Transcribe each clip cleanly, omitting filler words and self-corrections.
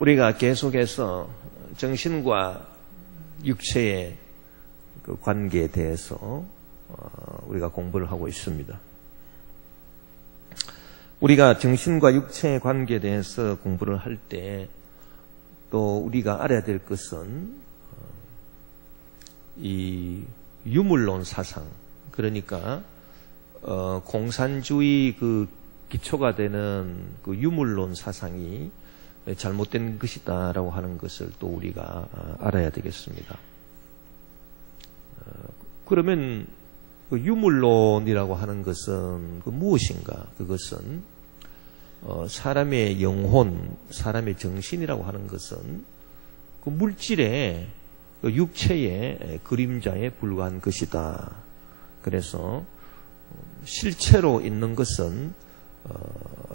우리가 계속해서 정신과 육체의 그 관계에 대해서 우리가 공부를 하고 있습니다. 우리가 정신과 육체의 관계에 대해서 공부를 할 때 또 우리가 알아야 될 것은 이 유물론 사상, 그러니까 공산주의 그 기초가 되는 그 유물론 사상이 잘못된 것이다라고 하는 것을 또 우리가 알아야 되겠습니다. 그러면 그 유물론이라고 하는 것은 그 무엇인가? 그것은 사람의 영혼, 사람의 정신이라고 하는 것은 그 물질의 그 육체의 그림자에 불과한 것이다. 그래서 실체로 있는 것은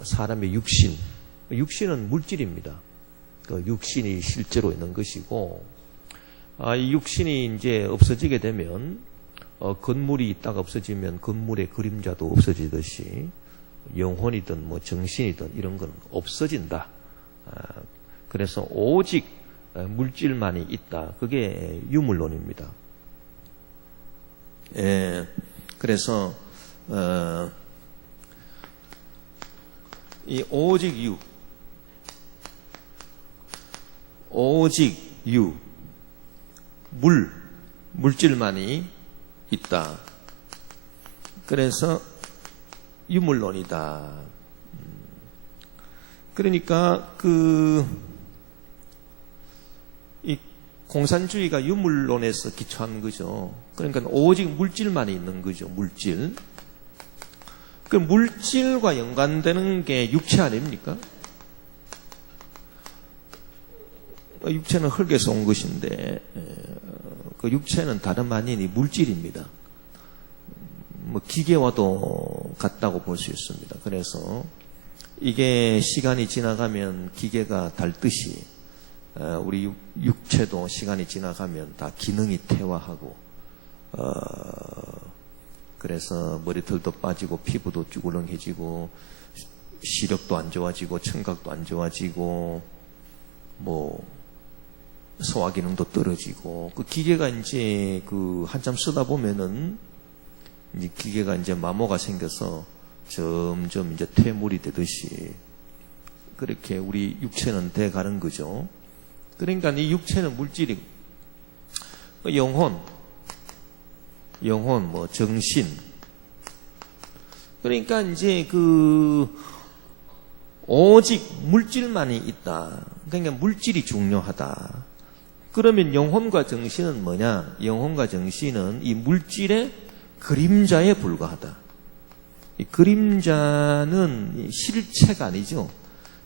사람의 육신, 육신은 물질입니다. 그 육신이 실제로 있는 것이고, 이 육신이 이제 없어지게 되면 건물이 있다가 없어지면 건물의 그림자도 없어지듯이 영혼이든 뭐 정신이든 이런 건 없어진다. 그래서 오직 물질만이 있다. 그게 유물론입니다. 그래서 이 오직 유, 물질만이 있다. 그래서 유물론이다. 그러니까 이 공산주의가 유물론에서 기초한 거죠. 그러니까 오직 물질만이 있는 거죠. 물질. 그 물질과 연관되는 게 육체 아닙니까? 육체는 흙에서 온 것인데 그 육체는 다름 아닌 물질입니다. 뭐 기계와도 같다고 볼 수 있습니다. 그래서 이게 시간이 지나가면 기계가 닳듯이 우리 육체도 시간이 지나가면 다 기능이 퇴화하고 그래서 머리털도 빠지고 피부도 쭈그렁해지고 시력도 안 좋아지고 청각도 안 좋아지고 뭐 소화 기능도 떨어지고 그 기계가 이제 그 한참 쓰다 보면은 이 기계가 이제 마모가 생겨서 점점 이제 퇴물이 되듯이 그렇게 우리 육체는 돼 가는 거죠. 그러니까 이 육체는 물질이고 영혼 뭐 정신. 그러니까 이제 그 오직 물질만이 있다. 그러니까 물질이 중요하다. 그러면 영혼과 정신은 뭐냐? 영혼과 정신은 이 물질의 그림자에 불과하다. 이 그림자는 실체가 아니죠.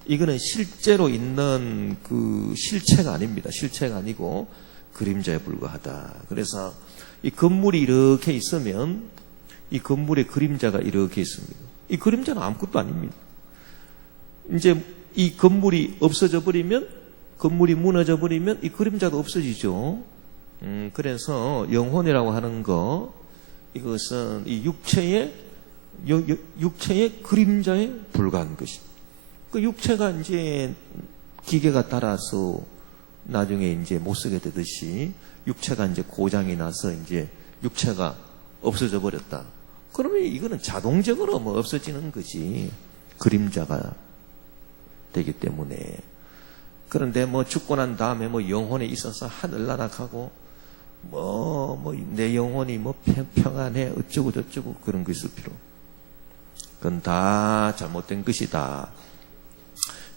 이거는 실제로 있는 그 실체가 아닙니다. 실체가 아니고 그림자에 불과하다. 그래서 이 건물이 이렇게 있으면 이 건물의 그림자가 이렇게 있습니다. 이 그림자는 아무것도 아닙니다. 이제 이 건물이 없어져 버리면, 건물이 무너져 버리면 이 그림자도 없어지죠. 그래서 영혼이라고 하는 거, 이것은 이 육체의 그림자에 불과한 것입니다. 그 육체가 이제 기계가 따라서 나중에 이제 못 쓰게 되듯이 육체가 이제 고장이 나서 이제 육체가 없어져 버렸다. 그러면 이거는 자동적으로 뭐 없어지는 거지. 그림자가 되기 때문에. 그런데 뭐 죽고 난 다음에 뭐 영혼에 있어서 하늘나라 가고 뭐 내 영혼이 뭐 평안해 어쩌고 저쩌고 그런 거 있을 필요. 그건 다 잘못된 것이다.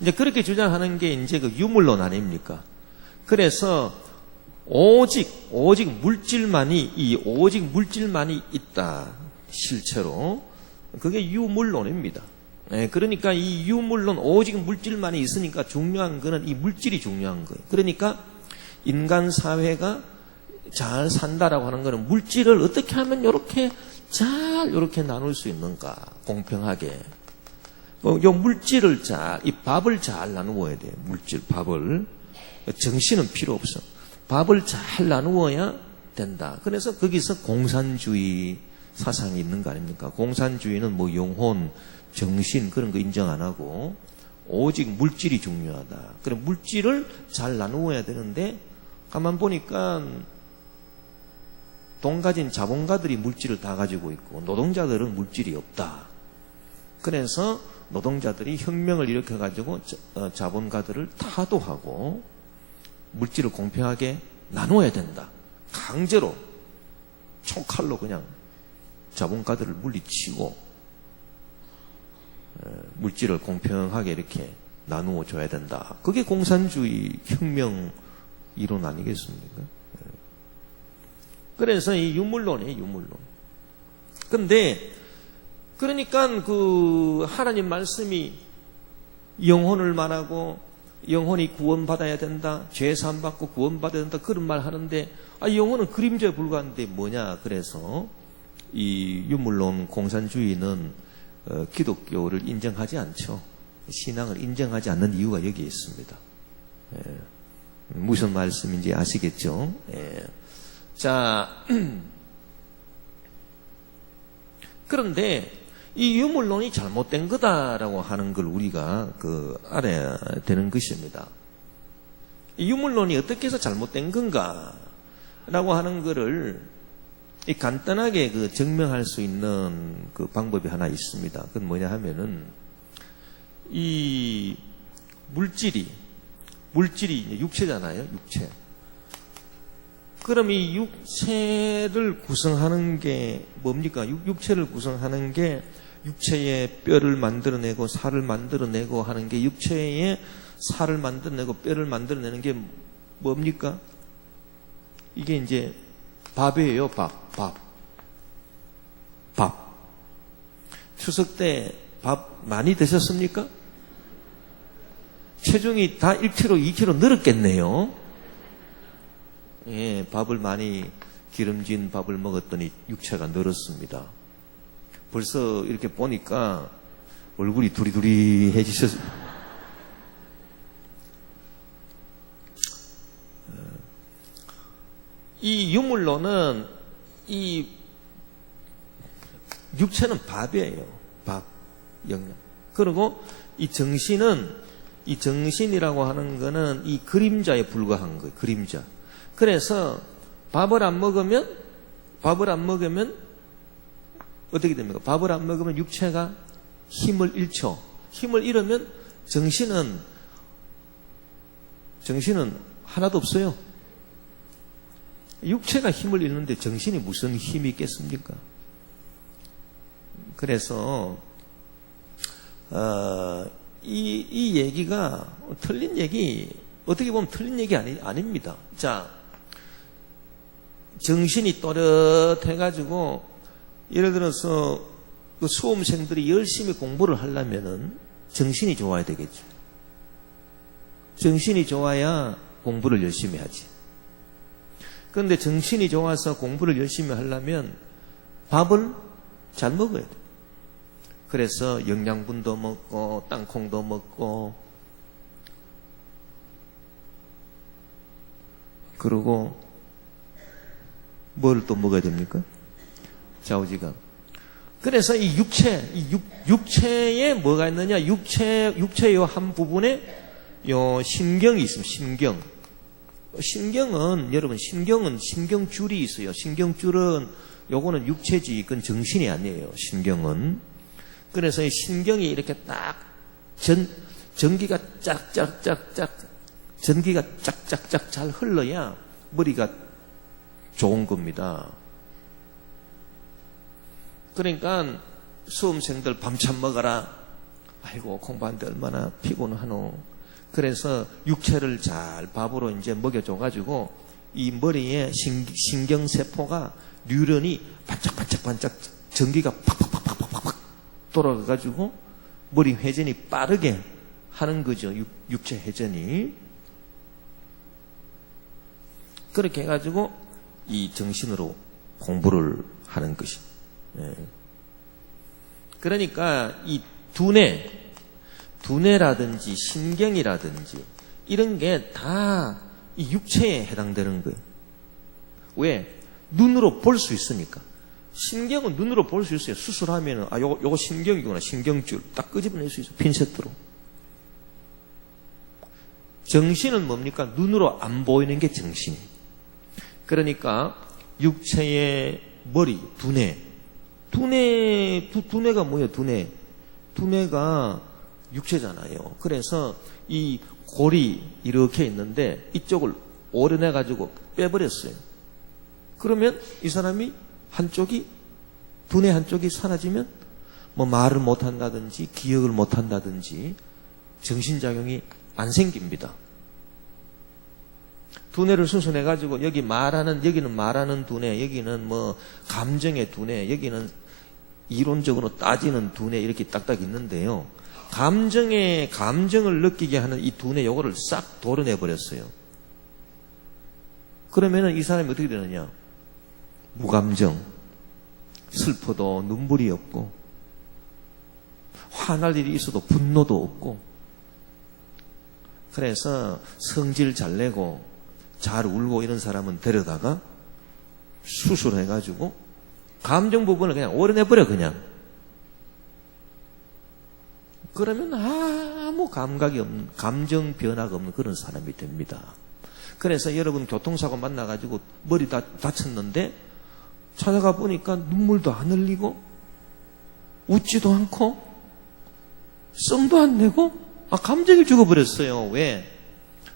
이제 그렇게 주장하는 게 이제 그 유물론 아닙니까? 그래서 오직 물질만이 있다. 실체로. 그게 유물론입니다. 그러니까 이 유물론 오직 물질만이 있으니까 중요한 거는 이 물질이 중요한 거예요. 그러니까 인간 사회가 잘 산다라고 하는 거는 물질을 어떻게 하면 이렇게 나눌 수 있는가, 공평하게. 요 물질을 이 밥을 잘 나누어야 돼요. 밥을. 정신은 필요 없어. 밥을 잘 나누어야 된다. 그래서 거기서 공산주의 사상이 있는 거 아닙니까? 공산주의는 뭐 영혼, 정신 그런 거 인정 안 하고 오직 물질이 중요하다. 그래 물질을 잘 나누어야 되는데 가만 보니까 돈 가진 자본가들이 물질을 다 가지고 있고 노동자들은 물질이 없다. 그래서 노동자들이 혁명을 일으켜가지고 자본가들을 타도하고 물질을 공평하게 나눠야 된다. 강제로 총칼로 그냥 자본가들을 물리치고 물질을 공평하게 이렇게 나누어 줘야 된다. 그게 공산주의 혁명 이론 아니겠습니까? 그래서 이 유물론이에요, 유물론. 근데 그러니까 그 하나님 말씀이 영혼을 말하고 영혼이 구원받아야 된다, 죄 사함 받고 구원받아야 된다 그런 말 하는데 영혼은 그림자에 불과한데 뭐냐? 그래서 이 유물론 공산주의는 기독교를 인정하지 않죠. 신앙을 인정하지 않는 이유가 여기에 있습니다. 무슨 말씀인지 아시겠죠? 자, 그런데 이 유물론이 잘못된 거다라고 하는 걸 우리가 알아야 되는 것입니다. 이 유물론이 어떻게 해서 잘못된 건가라고 하는 거를 간단하게 증명할 수 있는 방법이 하나 있습니다. 그건 뭐냐 하면은 이 물질이 이제 육체잖아요, 육체. 그럼 이 육체를 구성하는 게 뭡니까? 육체를 구성하는 게 육체의 뼈를 만들어내고 살을 만들어내고 하는 게 육체의 살을 만들어내고 뼈를 만들어내는 게 뭡니까? 이게 이제 밥이에요, 밥. 추석 때 밥 많이 드셨습니까? 체중이 다 1kg, 2kg 늘었겠네요. 예, 밥을 많이 기름진 밥을 먹었더니 육체가 늘었습니다. 벌써 이렇게 보니까 얼굴이 두리두리해지셨어요. 이 유물론은 이 육체는 밥이에요. 밥, 영양. 그리고 이 정신이라고 하는 거는 이 그림자에 불과한 거예요. 그림자. 그래서 밥을 안 먹으면 어떻게 됩니까? 밥을 안 먹으면 육체가 힘을 잃죠. 힘을 잃으면 정신은 하나도 없어요. 육체가 힘을 잃는데 정신이 무슨 힘이 있겠습니까? 그래서 이 얘기가 틀린 얘기, 어떻게 보면 틀린 얘기 아닙니다. 자, 정신이 또렷해가지고 예를 들어서 그 수험생들이 열심히 공부를 하려면은 정신이 좋아야 되겠죠. 정신이 좋아야 공부를 열심히 하지. 그런데 정신이 좋아서 공부를 열심히 하려면 밥을 잘 먹어야 돼. 그래서 영양분도 먹고 땅콩도 먹고 그리고 뭘 또 먹어야 됩니까? 좌우지간. 그래서 이 육체에 뭐가 있느냐? 육체의 한 부분에 요 신경이 있습니다. 신경은 여러분 신경줄이 있어요. 신경줄은 요거는 육체지, 그건 정신이 아니에요. 신경은. 그래서 이 신경이 이렇게 딱 전기가 짝짝짝 잘 흘러야 머리가 좋은 겁니다. 그러니까 수험생들 밤참 먹어라. 아이고 공부하는데 얼마나 피곤하노. 그래서 육체를 잘 밥으로 이제 먹여줘가지고 이 머리에 신경세포가 뉴런이 반짝반짝 전기가 팍팍팍팍팍팍 돌아가가지고 머리 회전이 빠르게 하는 거죠. 육체 회전이. 그렇게 해가지고 이 정신으로 공부를 하는 것이. 그러니까 이 두뇌라든지 신경이라든지 이런 게 다 이 육체에 해당되는 거예요. 왜? 눈으로 볼 수 있으니까. 신경은 눈으로 볼 수 있어요. 수술하면은 요거 신경이구나. 신경줄 딱 끄집어낼 수 있어요. 핀셋으로. 그런데 두뇌는 볼 수 없어요. 두뇌는 눈으로 볼 수 없어요. 두뇌는 볼 수 없어요. 두뇌는 정신은 뭡니까? 눈으로 안 보이는 게 정신. 그러니까 육체의 머리, 두뇌. 두뇌가 뭐예요? 두뇌가 육체잖아요. 그래서 이 골이 이렇게 있는데 이쪽을 오려내가지고 빼버렸어요. 그러면 이 사람이 두뇌 한쪽이 사라지면 뭐 말을 못한다든지 기억을 못한다든지 정신작용이 안 생깁니다. 두뇌를 수술해가지고 여기는 말하는 두뇌, 여기는 뭐 감정의 두뇌, 여기는 이론적으로 따지는 두뇌 이렇게 딱딱 있는데요. 감정을 느끼게 하는 이 두뇌 요거를 싹 도려내버렸어요. 그러면은 이 사람이 어떻게 되느냐? 무감정, 슬퍼도 눈물이 없고, 화날 일이 있어도 분노도 없고, 그래서 성질 잘 내고 잘 울고 이런 사람은 데려다가 수술해가지고 감정 부분을 그냥 오려내버려 그냥. 그러면 아무 감각이 없는, 감정 변화가 없는 그런 사람이 됩니다. 그래서 여러분 교통사고 만나가지고 머리 다쳤는데 찾아가 보니까 눈물도 안 흘리고 웃지도 않고 성도 안 내고 감정이 죽어버렸어요. 왜?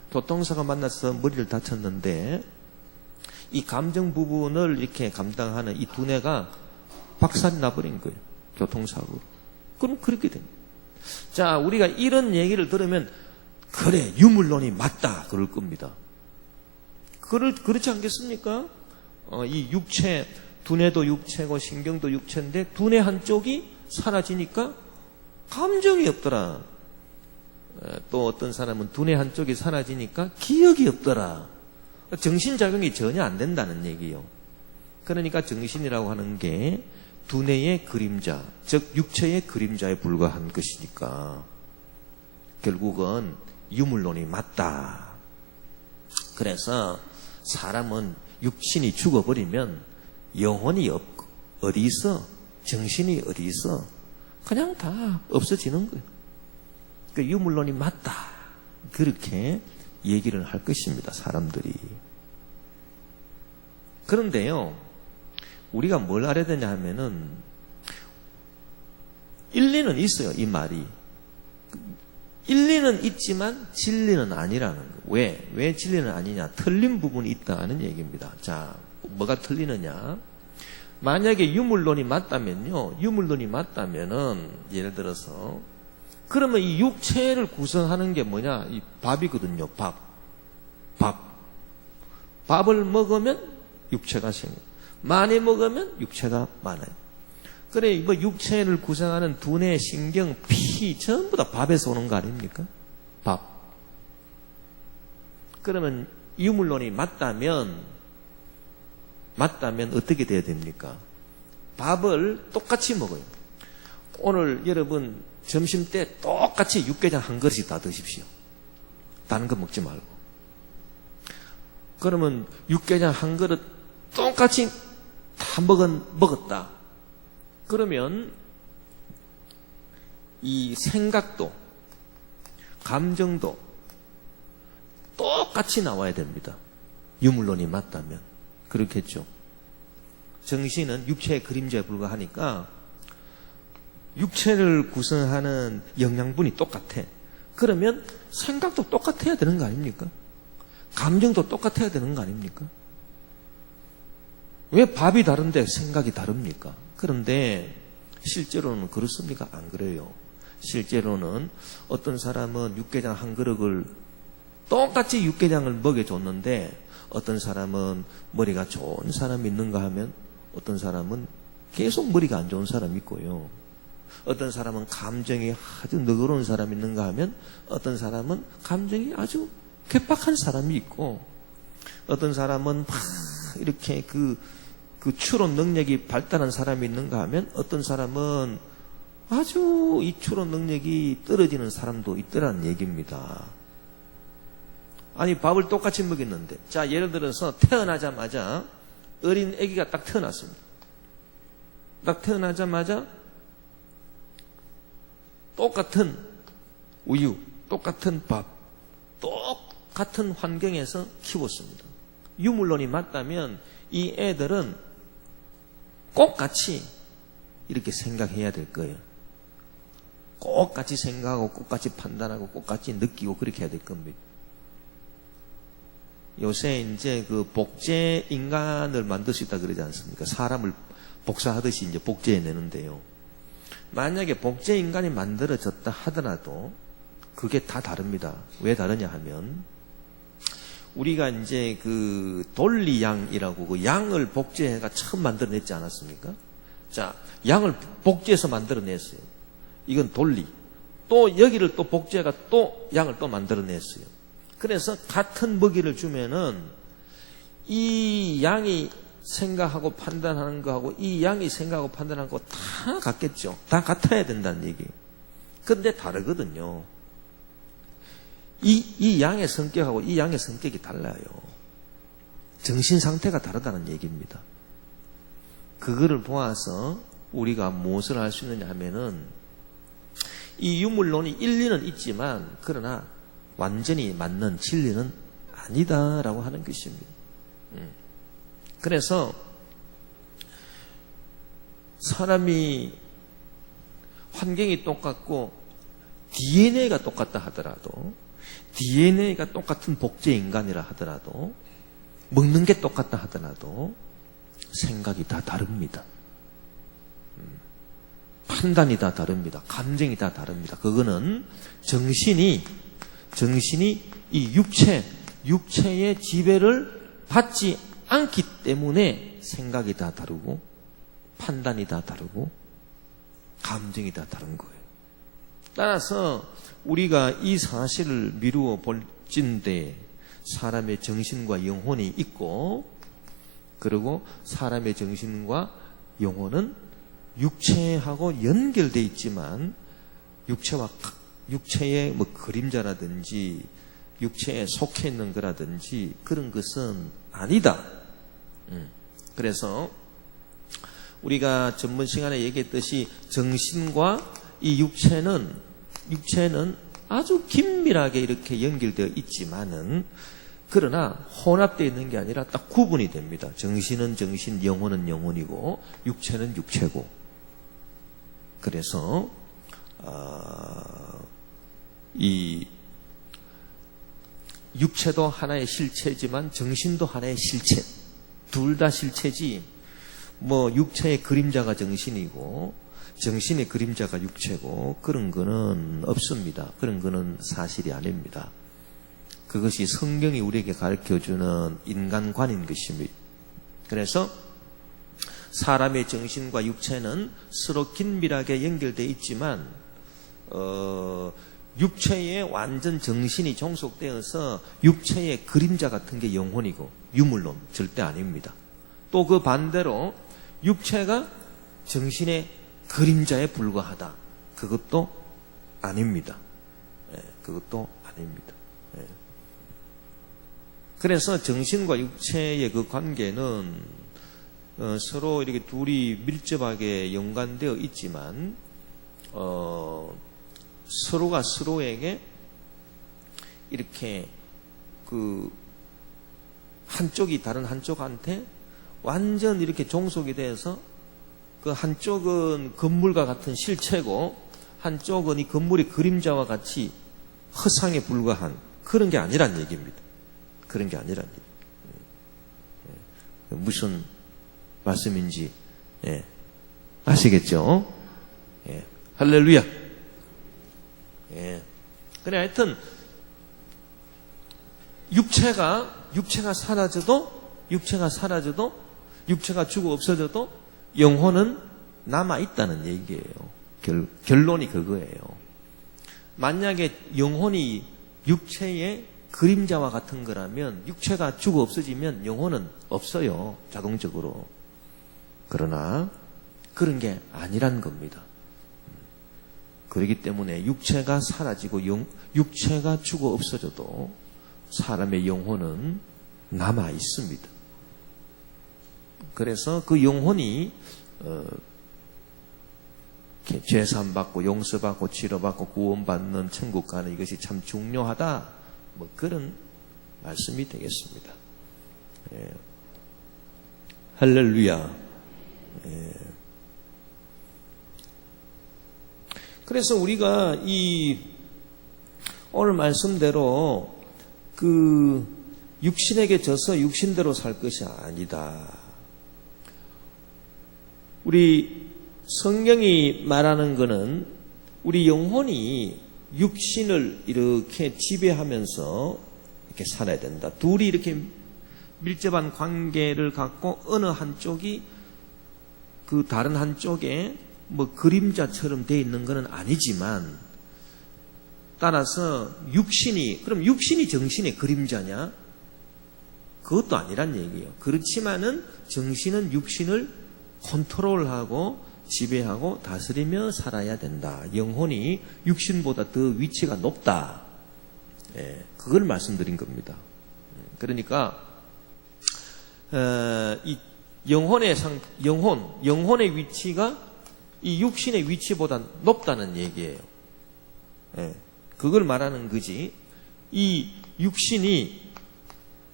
교통사고 만나서 머리를 다쳤는데 이 감정 부분을 이렇게 감당하는 이 두뇌가 박살이 나버린 거예요. 교통사고로. 그럼 그렇게 됩니다. 자, 우리가 이런 얘기를 들으면 그래, 유물론이 맞다 그럴 겁니다. 그렇지 않겠습니까? 이 육체, 두뇌도 육체고 신경도 육체인데 두뇌 한쪽이 사라지니까 감정이 없더라. 또 어떤 사람은 두뇌 한쪽이 사라지니까 기억이 없더라. 정신작용이 전혀 안 된다는 얘기예요. 그러니까 정신이라고 하는 게 두뇌의 그림자, 즉 육체의 그림자에 불과한 것이니까 결국은 유물론이 맞다. 그래서 사람은 육신이 죽어버리면 영혼이 어디 있어? 정신이 어디 있어? 그냥 다 없어지는 거예요. 그 유물론이 맞다. 그렇게 얘기를 할 것입니다. 사람들이. 그런데요, 우리가 뭘 알아야 되냐 하면은 일리는 있어요. 이 말이. 일리는 있지만 진리는 아니라는 거예요. 왜 진리는 아니냐? 틀린 부분이 있다는 얘기입니다. 자, 뭐가 틀리느냐? 만약에 유물론이 맞다면요. 유물론이 맞다면은 예를 들어서 그러면 이 육체를 구성하는 게 뭐냐? 이 밥이거든요. 밥을 먹으면 육체가 생겨요. 많이 먹으면 육체가 많아요. 그래, 뭐 육체를 구성하는 두뇌, 신경, 피 전부 다 밥에서 오는 거 아닙니까? 밥. 그러면 유물론이 맞다면 어떻게 돼야 됩니까? 밥을 똑같이 먹어요. 오늘 여러분 점심 때 똑같이 육개장 한 그릇씩 다 드십시오. 다른 거 먹지 말고. 그러면 육개장 한 그릇 똑같이 다 먹었다. 그러면 이 생각도 감정도 똑같이 나와야 됩니다. 유물론이 맞다면. 그렇겠죠. 정신은 육체의 그림자에 불과하니까 육체를 구성하는 영양분이 똑같아. 그러면 생각도 똑같아야 되는 거 아닙니까? 감정도 똑같아야 되는 거 아닙니까? 왜 밥이 다른데 생각이 다릅니까? 그런데 실제로는 그렇습니까? 안 그래요. 실제로는 어떤 사람은 육개장 한 그릇을 똑같이 육개장을 먹여줬는데 어떤 사람은 머리가 좋은 사람이 있는가 하면 어떤 사람은 계속 머리가 안 좋은 사람이 있고요. 어떤 사람은 감정이 아주 너그러운 사람이 있는가 하면 어떤 사람은 감정이 아주 괴팍한 사람이 있고 어떤 사람은 막 이렇게 그 추론 능력이 발달한 사람이 있는가 하면 어떤 사람은 아주 이 추론 능력이 떨어지는 사람도 있더라는 얘기입니다. 아니 밥을 똑같이 먹였는데 자 예를 들어서 태어나자마자 어린 아기가 딱 태어났습니다. 딱 태어나자마자 똑같은 우유, 똑같은 밥, 같은 환경에서 키웠습니다. 유물론이 맞다면 이 애들은 꼭 같이 이렇게 생각해야 될 거예요. 꼭 같이 생각하고 꼭 같이 판단하고 꼭 같이 느끼고 그렇게 해야 될 겁니다. 요새 이제 그 복제 인간을 만들 수 있다 그러지 않습니까? 사람을 복사하듯이 이제 복제해 내는데요. 만약에 복제 인간이 만들어졌다 하더라도 그게 다 다릅니다. 왜 다르냐 하면 우리가 이제 그 돌리양이라고 그 양을 복제해가 처음 만들어냈지 않았습니까? 자, 양을 복제해서 만들어냈어요. 이건 돌리. 또 여기를 또 복제해가 또 양을 또 만들어냈어요. 그래서 같은 먹이를 주면은 이 양이 생각하고 판단하는 거하고 이 양이 생각하고 판단하는 거 다 같겠죠. 다 같아야 된다는 얘기예요. 근데 다르거든요. 이 양의 성격하고 이 양의 성격이 달라요. 정신 상태가 다르다는 얘기입니다. 그거를 보아서 우리가 무엇을 할 수 있느냐 하면은 이 유물론이 일리는 있지만 그러나 완전히 맞는 진리는 아니다라고 하는 것입니다. 그래서 사람이 환경이 똑같고 DNA가 똑같다 하더라도 DNA가 똑같은 복제 인간이라 하더라도 먹는 게 똑같다 하더라도 생각이 다 다릅니다. 판단이 다 다릅니다. 감정이 다 다릅니다. 그거는 정신이 이 육체의 지배를 받지 않기 때문에 생각이 다 다르고 판단이 다 다르고 감정이 다 다른 거예요. 따라서 우리가 이 사실을 미루어 볼진대 사람의 정신과 영혼이 있고 그리고 사람의 정신과 영혼은 육체하고 연결되어 있지만 육체의 뭐 그림자라든지 육체에 속해 있는 거라든지 그런 것은 아니다. 그래서 우리가 전번 시간에 얘기했듯이 정신과 이 육체는 아주 긴밀하게 이렇게 연결되어 있지만은 그러나 혼합되어 있는 게 아니라 딱 구분이 됩니다. 정신은 정신, 영혼은 영혼이고 육체는 육체고. 그래서 이 육체도 하나의 실체지만 정신도 하나의 실체. 둘 다 실체지 뭐 육체의 그림자가 정신이고 정신의 그림자가 육체고 그런 거는 없습니다. 그런 거는 사실이 아닙니다. 그것이 성경이 우리에게 가르쳐주는 인간관인 것입니다. 그래서 사람의 정신과 육체는 서로 긴밀하게 연결되어 있지만 육체에 완전 정신이 종속되어서 육체의 그림자 같은 게 영혼이고 유물론 절대 아닙니다. 또 그 반대로 육체가 정신의 그림자에 불과하다. 그것도 아닙니다. 그것도 아닙니다. 그래서 정신과 육체의 그 관계는 서로 이렇게 둘이 밀접하게 연관되어 있지만 서로가 서로에게 이렇게 그 한쪽이 다른 한쪽한테 완전 이렇게 종속이 돼서 그 한쪽은 건물과 같은 실체고 한쪽은 이 건물의 그림자와 같이 허상에 불과한 그런 게 아니란 얘기입니다. 그런 게 아니란 얘기. 무슨 말씀인지 아시겠죠? 할렐루야. 그래 하여튼 육체가 사라져도 육체가 죽어 없어져도 영혼은 남아 있다는 얘기예요. 결론이 그거예요. 만약에 영혼이 육체의 그림자와 같은 거라면 육체가 죽어 없어지면 영혼은 없어요. 자동적으로. 그러나 그런 게 아니란 겁니다. 그렇기 때문에 육체가 사라지고 육체가 죽어 없어져도 사람의 영혼은 남아 있습니다. 그래서 그 영혼이 죄산받고 용서받고 치료받고 구원받는 천국 가는 이것이 참 중요하다. 뭐 그런 말씀이 되겠습니다. 예. 할렐루야. 예. 그래서 우리가 이 오늘 말씀대로 그 육신에게 져서 육신대로 살 것이 아니다. 우리 성경이 말하는 것은 우리 영혼이 육신을 이렇게 지배하면서 이렇게 살아야 된다. 둘이 이렇게 밀접한 관계를 갖고 어느 한쪽이 그 다른 한쪽에 뭐 그림자처럼 되어 있는 것은 아니지만, 따라서 그럼 육신이 정신의 그림자냐? 그것도 아니란 얘기예요. 그렇지만은 정신은 육신을 컨트롤하고 지배하고 다스리며 살아야 된다. 영혼이 육신보다 더 위치가 높다. 예, 그걸 말씀드린 겁니다. 그러니까 이 영혼의 위치가 이 육신의 위치보다 높다는 얘기예요. 예, 그걸 말하는 거지. 이 육신이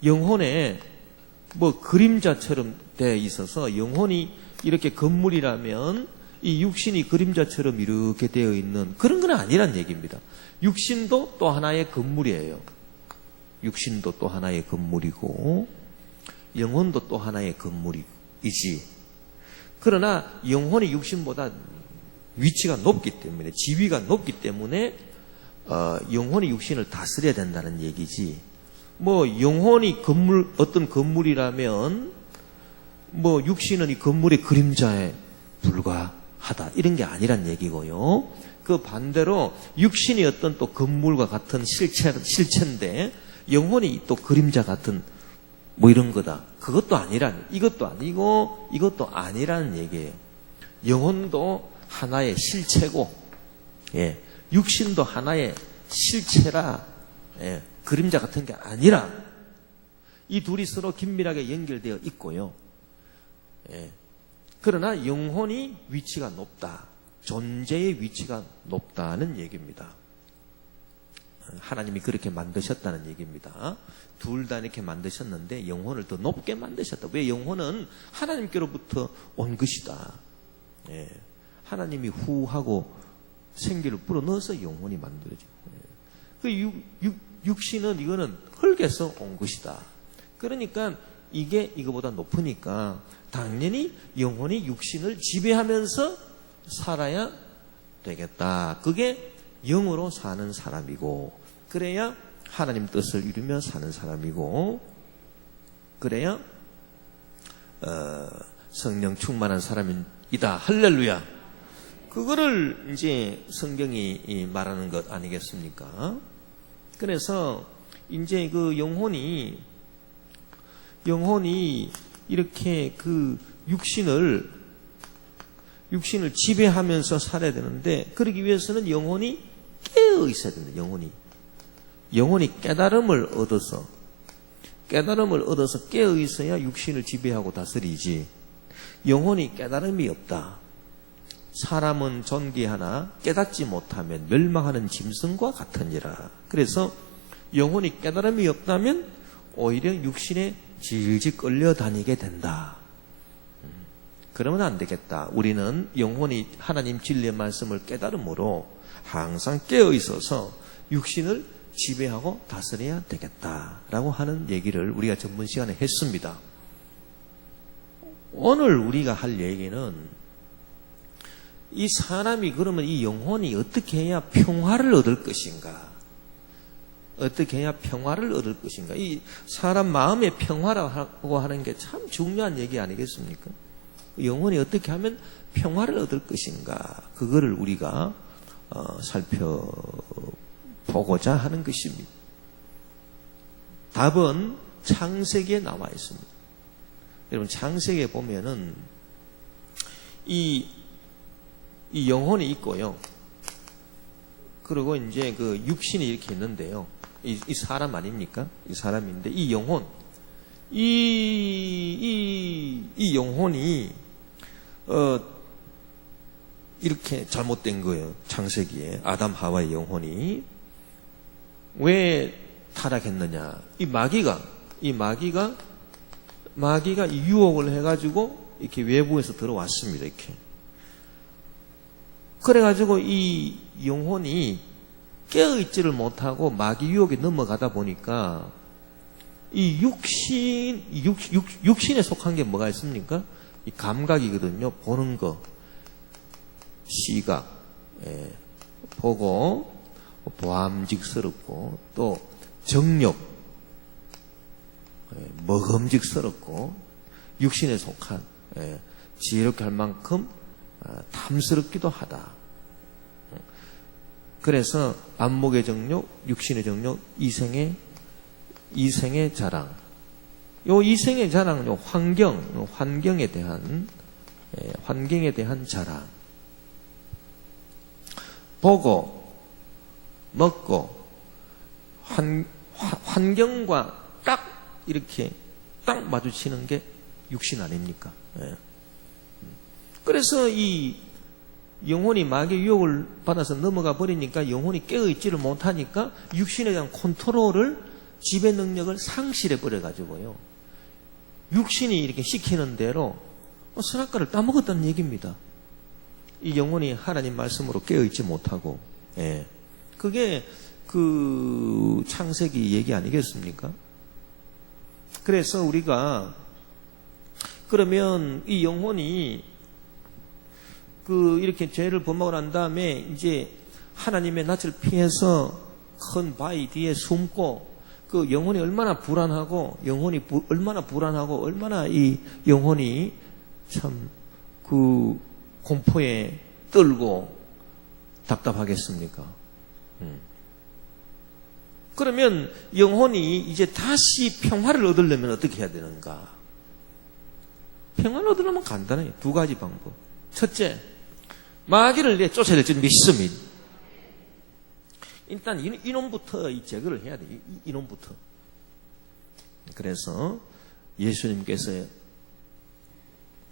영혼에 뭐 그림자처럼 돼 있어서, 영혼이 이렇게 건물이라면 이 육신이 그림자처럼 이렇게 되어 있는 그런 건 아니란 얘기입니다. 육신도 또 하나의 건물이에요. 육신도 또 하나의 건물이고 영혼도 또 하나의 건물이지. 그러나 영혼이 육신보다 위치가 높기 때문에, 지위가 높기 때문에 영혼이 육신을 다스려야 된다는 얘기지. 뭐 영혼이 어떤 건물이라면 뭐 육신은 이 건물의 그림자에 불과하다, 이런 게 아니란 얘기고요. 그 반대로 육신이 어떤 또 건물과 같은 실체인데 영혼이 또 그림자 같은 뭐 이런 거다. 그것도 이것도 아니고 이것도 아니라는 얘기예요. 영혼도 하나의 실체고, 예, 육신도 하나의 실체라, 예, 그림자 같은 게 아니라 이 둘이 서로 긴밀하게 연결되어 있고요. 예, 그러나 영혼이 위치가 높다. 존재의 위치가 높다는 얘기입니다. 하나님이 그렇게 만드셨다는 얘기입니다. 둘 다 이렇게 만드셨는데 영혼을 더 높게 만드셨다. 왜? 영혼은 하나님께로부터 온 것이다. 예, 하나님이 후하고 생기를 불어넣어서 영혼이 만들어져. 그 육신은 이거는 흙에서 온 것이다. 그러니까 이게 이거보다 높으니까 당연히 영혼이 육신을 지배하면서 살아야 되겠다. 그게 영으로 사는 사람이고, 그래야 하나님 뜻을 이루며 사는 사람이고, 그래야 성령 충만한 사람이다. 할렐루야. 그거를 이제 성경이 말하는 것 아니겠습니까? 그래서 이제 그 영혼이 이렇게 그 육신을 지배하면서 살아야 되는데, 그러기 위해서는 영혼이 깨어 있어야 됩니다. 영혼이 깨달음을 얻어서 깨어 있어야 육신을 지배하고 다스리지. 영혼이 깨달음이 없다. 사람은 존귀하나 깨닫지 못하면 멸망하는 짐승과 같으니라. 그래서 영혼이 깨달음이 없다면 오히려 육신에 질질 끌려다니게 된다. 그러면 안 되겠다. 우리는 영혼이 하나님 진리의 말씀을 깨달음으로 항상 깨어 있어서 육신을 지배하고 다스려야 되겠다라고 하는 얘기를 우리가 전번 시간에 했습니다. 오늘 우리가 할 얘기는, 이 사람이 그러면 이 영혼이 어떻게 해야 평화를 얻을 것인가? 어떻게 해야 평화를 얻을 것인가? 이 사람 마음의 평화라고 하는 게 참 중요한 얘기 아니겠습니까? 영혼이 어떻게 하면 평화를 얻을 것인가? 그거를 우리가 살펴보고자 하는 것입니다. 답은 창세기에 나와 있습니다. 여러분, 창세기에 보면은 이 영혼이 있고요. 그리고 이제 그 육신이 이렇게 있는데요. 이 사람 아닙니까? 이 사람인데, 이 영혼, 이 영혼이 이렇게 잘못된 거예요. 창세기에 아담 하와의 영혼이 왜 타락했느냐? 이 마귀가 유혹을 해가지고 이렇게 외부에서 들어왔습니다. 이렇게. 그래가지고 이 영혼이 깨어있지를 못하고 마귀 유혹에 넘어가다 보니까 이 육신에 속한 게 뭐가 있습니까? 이 감각이거든요. 보는 거, 시각, 보고 보암직스럽고 또 정욕, 먹음직스럽고 육신에 속한 지혜롭게 할 만큼 탐스럽기도 하다. 그래서 안목의 정욕, 육신의 정욕, 이생의 자랑. 요 이생의 자랑, 요 환경에 대한 자랑. 보고, 먹고, 환경과 이렇게 딱 마주치는 게 육신 아닙니까? 그래서 이 영혼이 마귀의 유혹을 받아서 넘어가 버리니까 영혼이 깨어있지를 못하니까 육신에 대한 컨트롤을, 지배 능력을 상실해 버려가지고요. 육신이 이렇게 시키는 대로 선악과를 따먹었다는 얘기입니다. 이 영혼이 하나님 말씀으로 깨어있지 못하고. 그게 그 창세기 얘기 아니겠습니까? 그래서 우리가 그러면 이 영혼이 이렇게 죄를 범하고 난 다음에 이제 하나님의 낯을 피해서 큰 바위 뒤에 숨고 그 영혼이 얼마나 불안하고 얼마나 이 영혼이 참 그 공포에 떨고 답답하겠습니까? 그러면 영혼이 이제 다시 평화를 얻으려면 어떻게 해야 되는가? 평화를 얻으려면 간단해요. 두 가지 방법. 첫째, 마귀를 쫓아야 될 줄을 믿습니다. 일단 이놈부터 제거를 해야 돼요. 이놈부터. 그래서 예수님께서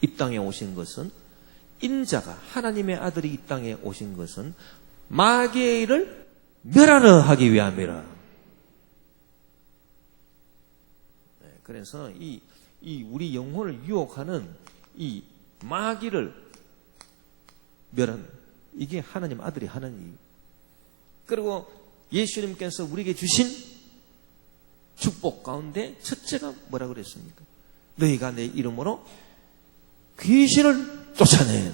이 땅에 오신 것은, 인자가 하나님의 아들이 이 땅에 오신 것은 마귀의 일을 멸하려 하기 위함이라. 그래서 이 우리 영혼을 유혹하는 이 마귀를 멸한, 이게 하나님 아들이 하는 일. 그리고 예수님께서 우리에게 주신 축복 가운데 첫째가 뭐라고 그랬습니까? 너희가 내 이름으로 귀신을 쫓아낸.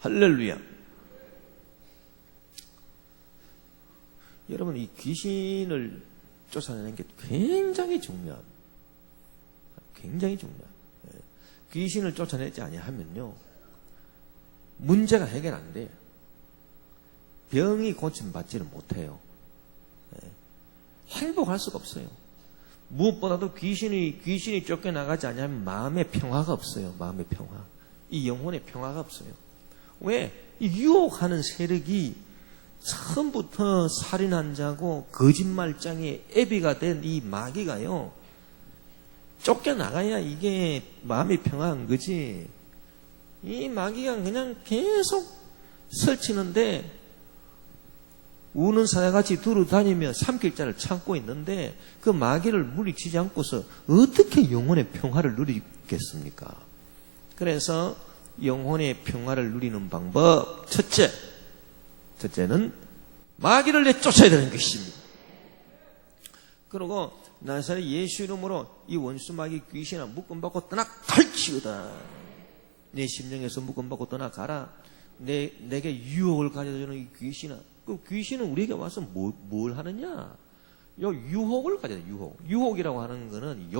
할렐루야. 여러분, 이 귀신을 쫓아내는 게 굉장히 중요합니다. 굉장히 중요합니다. 귀신을 쫓아내지 아니하면요, 문제가 해결 안 돼요. 병이 고침받지를 못해요. 행복할 수가 없어요. 무엇보다도 귀신이 쫓겨나가지 않으면 마음의 평화가 없어요. 마음의 평화. 이 영혼의 평화가 없어요. 왜? 이 유혹하는 세력이 처음부터 살인 자고 거짓말장의 애비가 된 이 마귀가요, 쫓겨나가야 이게 마음이 평화한 거지. 이 마귀가 그냥 계속 설치는데 우는 사자같이 두루 다니며 삼킬 자를 찾고 있는데 그 마귀를 물리치지 않고서 어떻게 영혼의 평화를 누리겠습니까? 그래서 영혼의 평화를 누리는 방법, 첫째는 마귀를 내쫓아야 되는 것입니다. 그리고 나사렛 예수 이름으로 이 원수 마귀 귀신아 묶음받고 떠나갈지어다. 내 심령에서 묶음받고 떠나가라. 내게 유혹을 가져다주는 이 귀신아. 그 귀신은 우리에게 와서 뭘 하느냐? 요 유혹을 가져다. 유혹이라고 하는 거는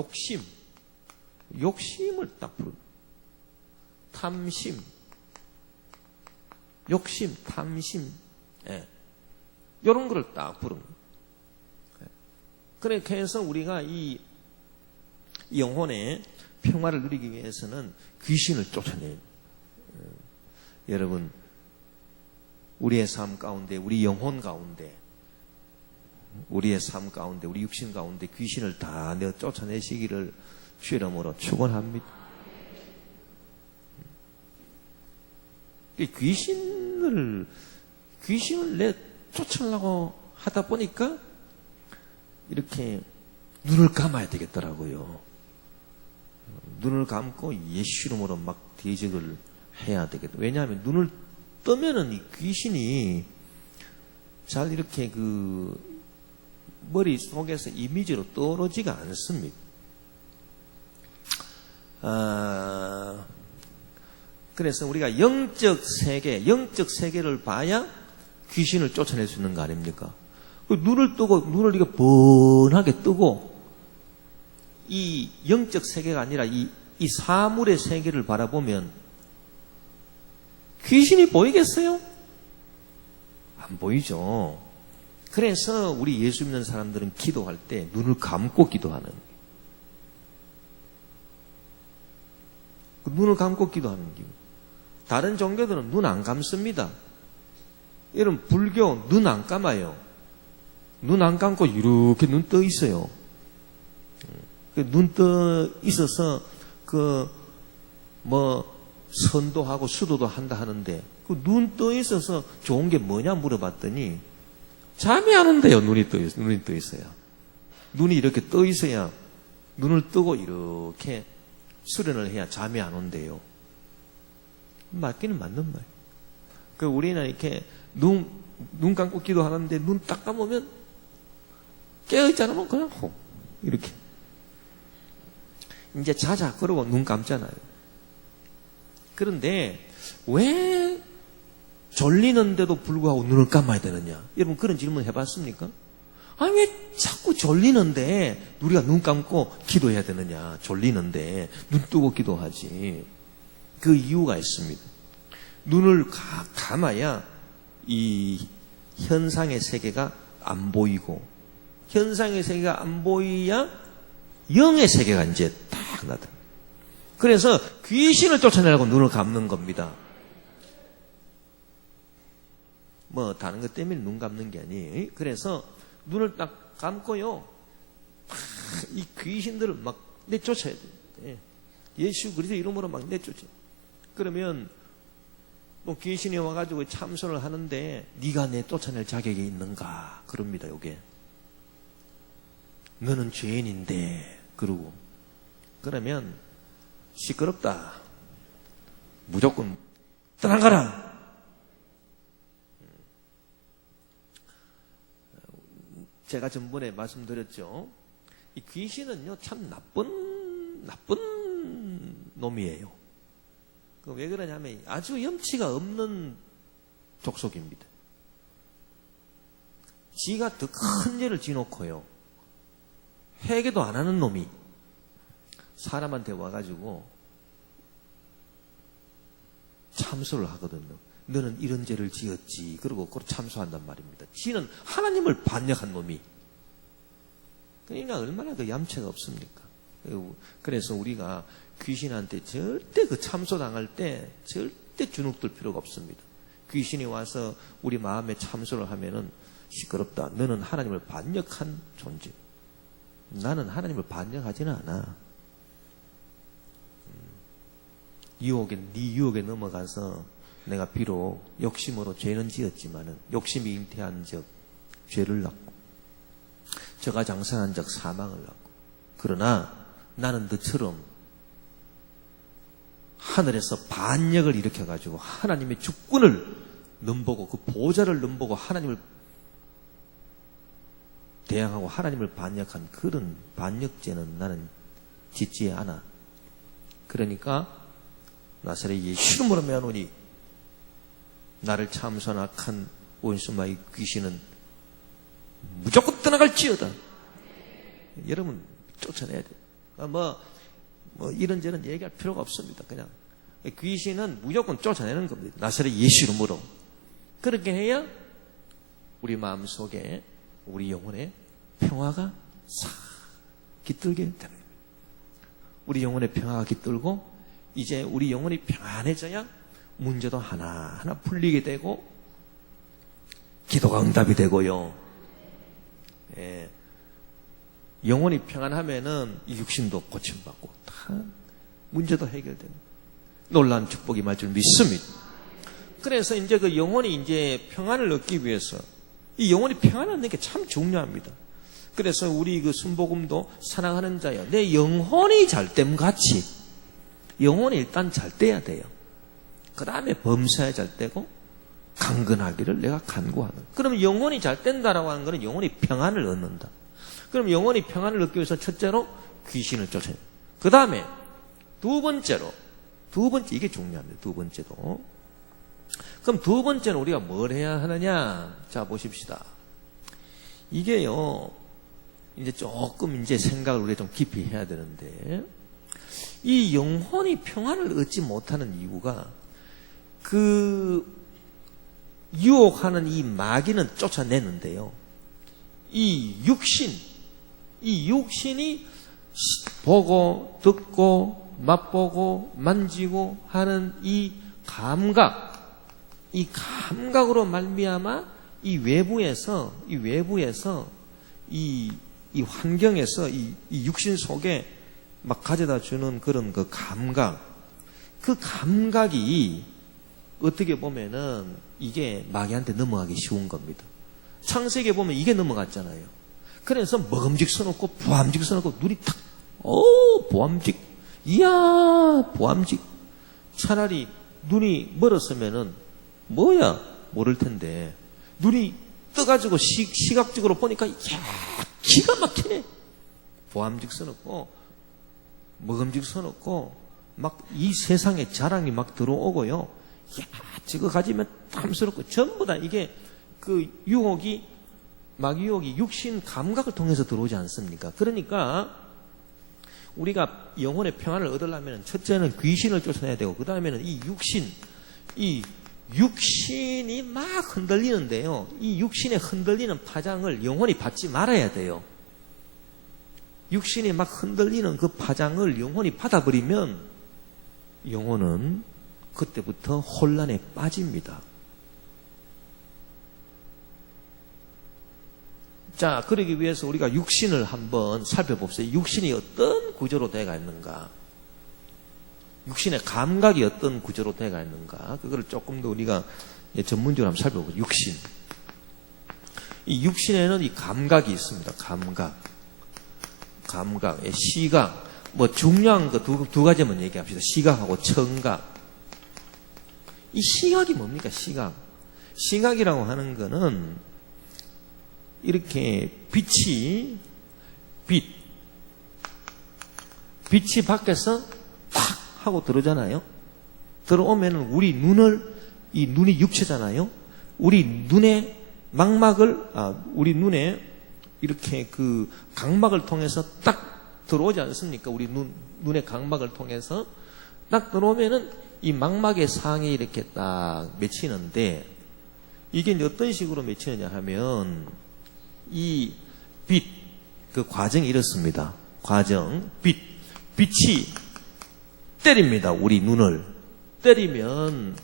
욕심을 딱 부르는. 탐심, 이런 거를 딱 부르는. 그렇게 해서 우리가 이 영혼의 평화를 누리기 위해서는 귀신을 쫓아내요. 여러분, 우리의 삶 가운데, 우리 영혼 가운데, 우리의 삶 가운데, 우리 육신 가운데 귀신을 다 쫓아내시기를 주의 이름으로 축원합니다. 귀신을 쫓으려고 하다 보니까 이렇게 눈을 감아야 되겠더라고요. 눈을 감고 예수 이름으로 막 대적을 해야 되겠다. 왜냐하면 눈을 뜨면은 이 귀신이 잘 이렇게 그 머릿속에서 이미지로 떨어지가 않습니다. 그래서 우리가 영적 세계를 봐야 귀신을 쫓아낼 수 있는 거 아닙니까? 눈을 이렇게 번하게 뜨고, 이 영적 세계가 아니라 이 사물의 세계를 바라보면 귀신이 보이겠어요? 안 보이죠. 그래서 우리 예수 믿는 사람들은 기도할 때 눈을 감고 기도하는 거예요. 눈을 감고 기도하는 거예요. 다른 종교들은 눈 안 감습니다. 여러분, 불교 눈 안 감아요. 눈 안 감고 이렇게 눈 떠 있어요. 눈 떠 있어서 선도하고 수도도 한다 하는데, 눈 떠 있어서 좋은 게 뭐냐 물어봤더니 잠이 안 온대요. 눈이 떠 있어야. 눈이 이렇게 떠 있어야, 눈을 뜨고 이렇게 수련을 해야 잠이 안 온대요. 맞기는 맞는 말이에요. 우리는 이렇게 눈 감고 기도하는데 눈 딱 감으면 깨어있잖아요. 그냥 이렇게 이제 자자 그러고 눈 감잖아요. 그런데 왜 졸리는데도 불구하고 눈을 감아야 되느냐? 여러분 그런 질문 해봤습니까? 아니 왜 자꾸 졸리는데 우리가 눈 감고 기도해야 되느냐? 졸리는데 눈 뜨고 기도하지. 그 이유가 있습니다. 눈을 감아야 이 현상의 세계가 안 보이고, 현상의 세계가 안 보이야 영의 세계가 이제 딱 나타나. 그래서 귀신을 쫓아내려고 눈을 감는 겁니다. 다른 것 때문에 눈 감는 게 아니에요. 그래서 눈을 딱 감고요, 이 귀신들을 막 내쫓아야 돼요. 예수 그리스도 이름으로 막 내쫓아요. 그러면 귀신이 와가지고 참소를 하는데 네가 내 쫓아낼 자격이 있는가? 그럽니다. 요게 너는 죄인인데 그러고, 그러면 시끄럽다, 무조건 떠나가라. 제가 전번에 말씀드렸죠. 이 귀신은요 참 나쁜 놈이에요. 왜 그러냐면 아주 염치가 없는 족속입니다. 지가 더 큰 죄를 지놓고요, 회개도 안 하는 놈이 사람한테 와가지고 참소를 하거든요. 너는 이런 죄를 지었지. 그러고 그걸 참소한단 말입니다. 지는 하나님을 반역한 놈이. 그러니까 얼마나 그 얌체가 없습니까? 그래서 우리가 귀신한테 절대 그 참소당할 때 절대 주눅들 필요가 없습니다. 귀신이 와서 우리 마음에 참소를 하면은 시끄럽다. 너는 하나님을 반역한 존재. 나는 하나님을 반역하지는 않아. 네 유혹에 넘어가서 내가 비록 욕심으로 죄는 지었지만은 욕심이 잉태한 적 죄를 낳고 저가 장사한 적 사망을 낳고, 그러나 나는 너처럼 하늘에서 반역을 일으켜가지고 하나님의 주권을 넘보고 그 보좌를 넘보고 하나님을 대항하고 하나님을 반역한 그런 반역죄는 나는 짓지 않아. 그러니까 나사렛 예수 이름으로 명하노니 나를 참소한 악한 원수마의 귀신은 무조건 떠나갈지어다. 여러분 쫓아내야 돼요. 이런저런 얘기할 필요가 없습니다. 그냥 귀신은 무조건 쫓아내는 겁니다. 나사렛 예수 이름으로. 그렇게 해야 우리 마음속에 우리 영혼에 평화가 싹 깃들게 됩니다. 우리 영혼에 평화가 깃들고 이제 우리 영혼이 평안해져야 문제도 하나하나 풀리게 되고 기도가 응답이 되고요. 영혼이 평안하면은 이 육신도 고침받고 다 문제도 해결되고 놀라운 축복이 임할 줄 믿습니다. 그래서 이제 그 영혼이 이제 평안을 얻기 위해서 이 영혼이 평안을 얻는 게 참 중요합니다. 그래서 우리 그 순복음도 사랑하는 자여, 내 영혼이 잘됨 같이 영혼이 일단 잘 돼야 돼요. 그 다음에 범사에 잘 되고 강건하기를 내가 간구하는. 그러면 영혼이 잘 된다라고 하는 것은 영혼이 평안을 얻는다. 그럼 영혼이 평안을 얻기 위해서 첫째로 귀신을 쫓아야 돼요. 그 다음에 두 번째 이게 중요합니다. 두 번째도. 그럼 두 번째는 우리가 뭘 해야 하느냐? 자, 보십시다. 이게요, 이제 조금 이제 생각을 우리가 좀 깊이 해야 되는데, 이 영혼이 평안을 얻지 못하는 이유가 그 유혹하는 이 마귀는 쫓아내는데요. 이 육신이 보고 듣고 맛보고 만지고 하는 이 감각으로 말미암아 이 외부에서 이 환경에서 이 육신 속에 막 가져다 주는 그런 그 감각이 어떻게 보면은 이게 마귀한테 넘어가기 쉬운 겁니다. 창세기에 보면 이게 넘어갔잖아요. 그래서 먹음직스럽고 보암직스럽고 눈이 탁, 보암직, 이야, 보암직. 차라리 눈이 멀었으면은 뭐야 모를 텐데 눈이 떠가지고 시각적으로 보니까 야, 기가 막히네. 보암직스럽고 먹음직스럽고 막 이 세상에 자랑이 막 들어오고요. 야, 저거 가지면 탐스럽고 전부 다 이게 그 마귀 유혹이 육신 감각을 통해서 들어오지 않습니까? 그러니까 우리가 영혼의 평안을 얻으려면 첫째는 귀신을 쫓아내야 되고 그 다음에는 이 육신이 막 흔들리는데요. 이 육신에 흔들리는 파장을 영혼이 받지 말아야 돼요. 육신이 막 흔들리는 그 파장을 영혼이 받아버리면 영혼은 그때부터 혼란에 빠집니다. 자, 그러기 위해서 우리가 육신을 한번 살펴봅시다. 육신이 어떤 구조로 되어가 있는가? 육신의 감각이 어떤 구조로 되어가 있는가? 그거를 조금 더 우리가 전문적으로 한번 살펴보죠. 육신. 이 육신에는 이 감각이 있습니다. 감각, 시각. 뭐 중요한 거 두 가지만 얘기합시다. 시각하고 청각. 이 시각이 뭡니까? 시각이라고 하는 거는 이렇게 빛이 밖에서 탁 하고 들어오잖아요. 들어오면 우리 눈이 육체잖아요. 우리 눈의 우리 눈에 이렇게 그 각막을 통해서 딱 들어오지 않습니까? 우리 눈의 각막을 통해서 딱 들어오면은 이 망막의 상에 이렇게 딱 맺히는데 이게 이제 어떤 식으로 맺히느냐 하면 이 그 과정이 이렇습니다. 빛이 때립니다. 우리 눈을 때리면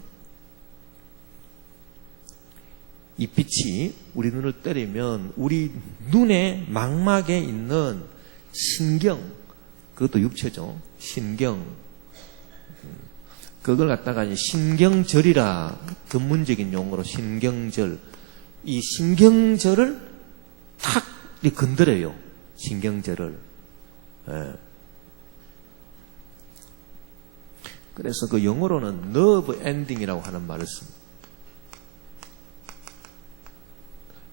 이 빛이 우리 눈을 때리면 우리 눈의 망막에 있는 신경, 그것도 육체죠. 신경. 그걸 갖다가 신경절이라 전문적인 용어로 신경절. 이 신경절을 탁 건드려요. 신경절을. 예. 그래서 그 영어로는 nerve ending이라고 하는 말을 씁니다.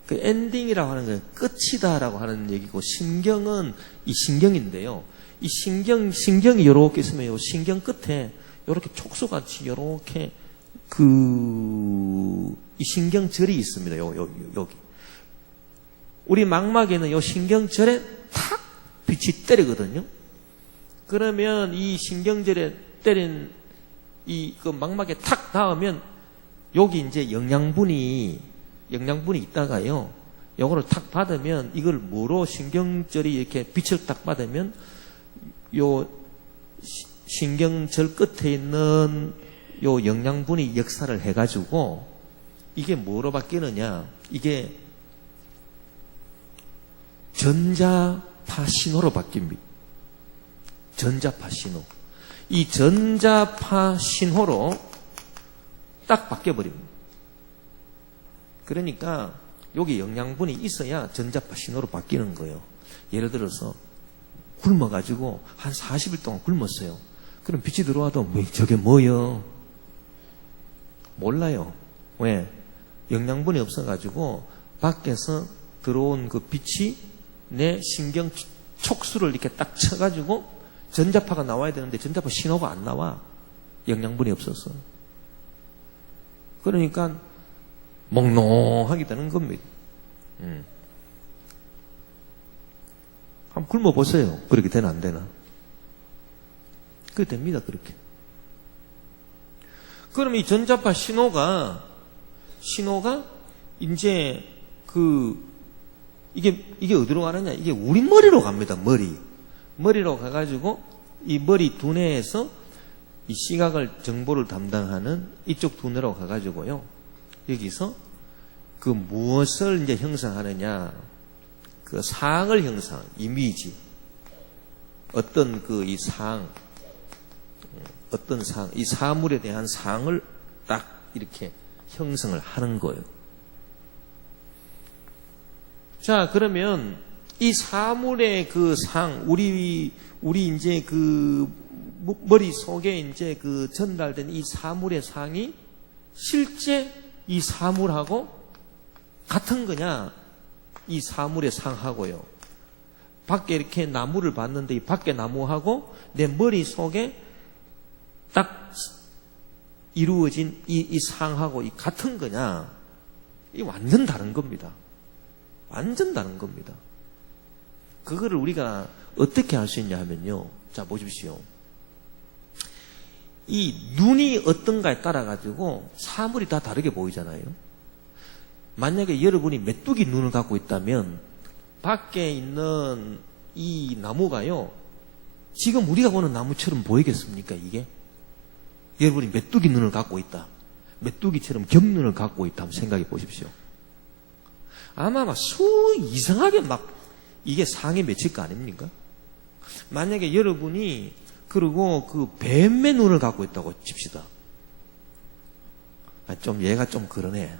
그 엔딩이라고 하는 건 끝이다라고 하는 얘기고 신경은 이 신경인데요. 이 신경이 이렇게 있으면 요 신경 끝에 이렇게 촉수같이 이렇게 이 신경절이 있습니다. 여기. 우리 망막에는 요 신경절에 탁 빛이 때리거든요. 그러면 이 신경절에 때린 그 망막에 탁 닿으면 여기 이제 영양분이 있다가요. 요거를 탁 받으면 이걸 뭐로 신경절이 이렇게 빛을 딱 받으면 요 신경절 끝에 있는 요 영양분이 역사를 해가지고 이게 뭐로 바뀌느냐? 이게 전자파 신호로 바뀝니다. 전자파 신호. 이 전자파 신호로 딱 바뀌어버립니다. 그러니까 여기 영양분이 있어야 전자파 신호로 바뀌는 거예요. 예를 들어서 굶어가지고 한 40일 동안 굶었어요. 그럼 빛이 들어와도 뭐 저게 뭐요? 몰라요. 왜? 영양분이 없어가지고 밖에서 들어온 그 빛이 내 신경 촉수를 이렇게 딱 쳐가지고 전자파가 나와야 되는데 전자파 신호가 안 나와. 영양분이 없어서. 그러니까 몽롱하게 되는 겁니다. 한번 굶어보세요. 그렇게 되나 안 되나? 그게 됩니다. 그렇게. 그럼 이 전자파 신호가 이제 이게 어디로 가느냐? 이게 우리 머리로 갑니다. 머리로 가가지고 이 머리 두뇌에서 이 시각을 정보를 담당하는 이쪽 두뇌로 가가지고요. 여기서 그 무엇을 이제 형성하느냐? 그 사항을 이미지. 어떤 이 사항, 이 사물에 대한 사항을 딱 이렇게 형성을 하는 거예요. 자, 그러면 이 사물의 그 상, 우리 이제 그 머릿속에 이제 그 전달된 이 사물의 상이 실제 이 사물하고 같은 거냐? 이 사물의 상하고요. 밖에 이렇게 나무를 봤는데 이 밖에 나무하고 내 머릿속에 딱 이루어진 이 상하고 이 같은 거냐? 이 완전 다른 겁니다. 완전 다른 겁니다. 그거를 우리가 어떻게 할 수 있냐 하면요. 자, 보십시오. 이 눈이 어떤가에 따라 가지고 사물이 다 다르게 보이잖아요. 만약에 여러분이 메뚜기 눈을 갖고 있다면 밖에 있는 이 나무가요. 지금 우리가 보는 나무처럼 보이겠습니까, 이게? 여러분이 메뚜기 눈을 갖고 있다. 메뚜기처럼 겹눈을 갖고 있다. 한번 생각해 보십시오. 아마 이상하게 이게 상에 맺힐 거 아닙니까? 만약에 여러분이 그리고 그 뱀의 눈을 갖고 있다고 칩시다. 얘가 좀 그러네.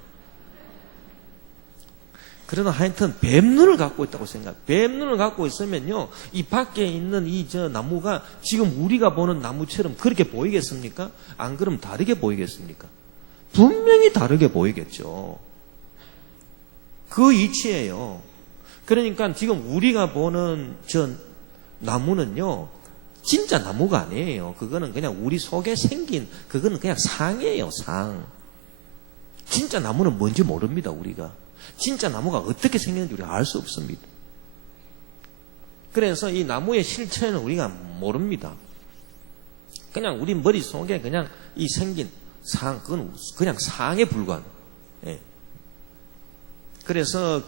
그러나 하여튼 뱀 눈을 갖고 있다고 뱀 눈을 갖고 있으면요, 이 밖에 있는 저 나무가 지금 우리가 보는 나무처럼 그렇게 보이겠습니까? 안 그러면 다르게 보이겠습니까? 분명히 다르게 보이겠죠. 그 이치예요. 그러니까 지금 우리가 보는 저 나무는요, 진짜 나무가 아니에요. 그거는 그냥 우리 속에 생긴, 그거는 그냥 상이에요, 상. 진짜 나무는 뭔지 모릅니다, 우리가. 진짜 나무가 어떻게 생겼는지 우리가 알 수 없습니다. 그래서 이 나무의 실체는 우리가 모릅니다. 그냥 우리 머릿속에 그냥 이 생긴 상, 그건 그냥 상에 불과한. 예. 그래서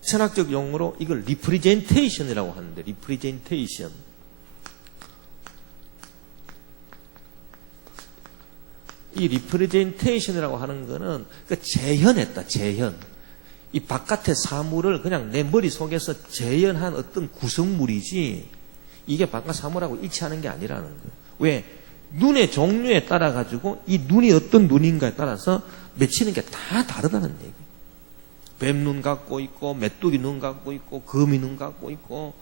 철학적 용어로 이걸 리프레젠테이션이라고 하는데, 리프레젠테이션. 이 리프레젠테이션이라고 하는 거는 재현했다, 재현. 이 바깥의 사물을 그냥 내 머릿속에서 재현한 어떤 구성물이지, 이게 바깥 사물하고 일치하는 게 아니라는 거예요. 왜? 눈의 종류에 따라 가지고 이 눈이 어떤 눈인가에 따라서 맺히는 게 다 다르다는 얘기예요. 뱀눈 갖고 있고, 메뚜기 눈 갖고 있고, 거미 눈 갖고 있고,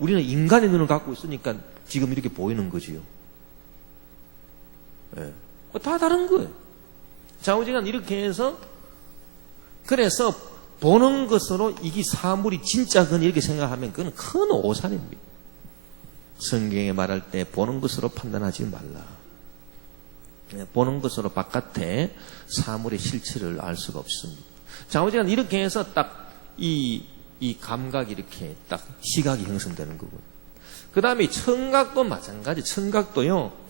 우리는 인간의 눈을 갖고 있으니까 지금 이렇게 보이는 거지요. 예. 다 다른 거예요. 좌우지간 이렇게 해서, 그래서 보는 것으로 이게 사물이 진짜건 이렇게 생각하면 그건 큰 오산입니다. 성경에 말할 때 보는 것으로 판단하지 말라. 보는 것으로 바깥에 사물의 실체를 알 수가 없습니다. 좌우지간 이렇게 해서 딱 이 감각이 이렇게 딱 시각이 형성되는 거고요. 그 다음에 청각도 마찬가지. 청각도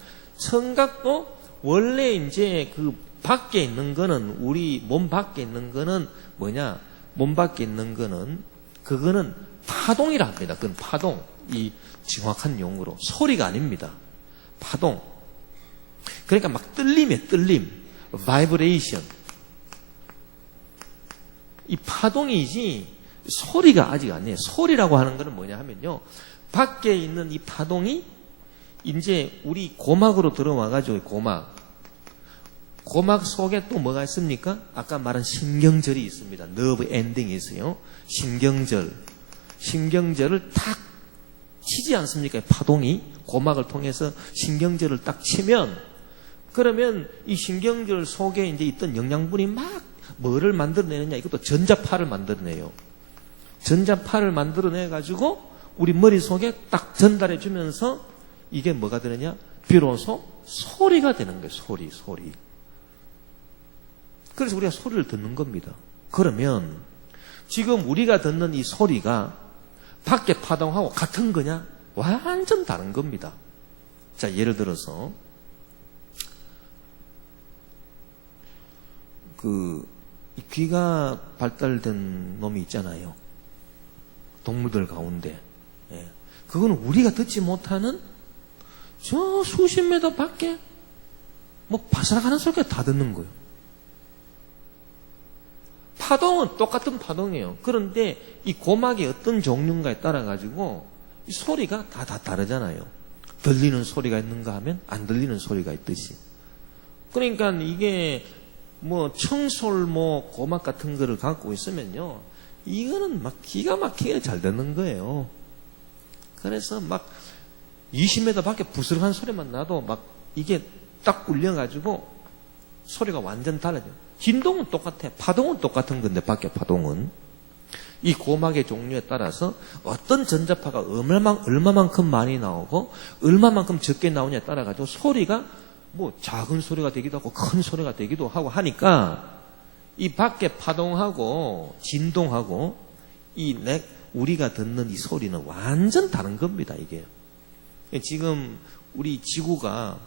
원래 이제 그 밖에 있는 거는, 우리 몸 밖에 있는 거는 뭐냐? 몸 밖에 있는 거는, 그거는 파동이라 합니다. 그건 파동. 이 정확한 용어로. 소리가 아닙니다. 파동. 그러니까 막 떨림이에요, 떨림. 바이브레이션. 이 파동이지, 소리가 아직 아니에요. 소리라고 하는 거는 뭐냐 하면요, 밖에 있는 이 파동이 이제 우리 고막으로 들어와가지고, 고막. 고막 속에 또 뭐가 있습니까? 아까 말한 신경절이 있습니다. 너브 엔딩이 있어요. 신경절을 탁 치지 않습니까? 파동이 고막을 통해서 신경절을 딱 치면, 그러면 이 신경절 속에 이제 있던 영양분이 막 뭐를 만들어내느냐? 이것도 전자파를 만들어내요. 전자파를 만들어내가지고 우리 머릿속에 딱 전달해 주면서 이게 뭐가 되느냐? 비로소 소리가 되는 거예요. 소리. 그래서 우리가 소리를 듣는 겁니다. 그러면 지금 우리가 듣는 이 소리가 밖에 파동하고 같은 거냐? 완전 다른 겁니다. 자, 예를 들어서 이 귀가 발달된 놈이 있잖아요. 동물들 가운데. 예. 그거는 우리가 듣지 못하는 저 수십 미터 밖에 뭐 바스락하는 소리가 다 듣는 거예요. 파동은 똑같은 파동이에요. 그런데 이 고막이 어떤 종류인가에 따라 가지고 이 소리가 다 다르잖아요. 들리는 소리가 있는가 하면 안 들리는 소리가 있듯이. 그러니까 이게 뭐 청솔 고막 같은 거를 갖고 있으면요, 이거는 막 기가 막히게 잘 듣는 거예요. 그래서 막 20m 밖에 부스럭한 소리만 나도 막 이게 딱 울려가지고 소리가 완전 달라져요. 진동은 똑같아. 파동은 똑같은 건데, 밖에 파동은. 이 고막의 종류에 따라서 어떤 전자파가 얼마만큼 많이 나오고, 얼마만큼 적게 나오냐에 따라가지고 소리가 뭐 작은 소리가 되기도 하고, 큰 소리가 되기도 하고 하니까, 이 밖에 파동하고, 진동하고, 우리가 듣는 이 소리는 완전 다른 겁니다, 이게. 지금 우리 지구가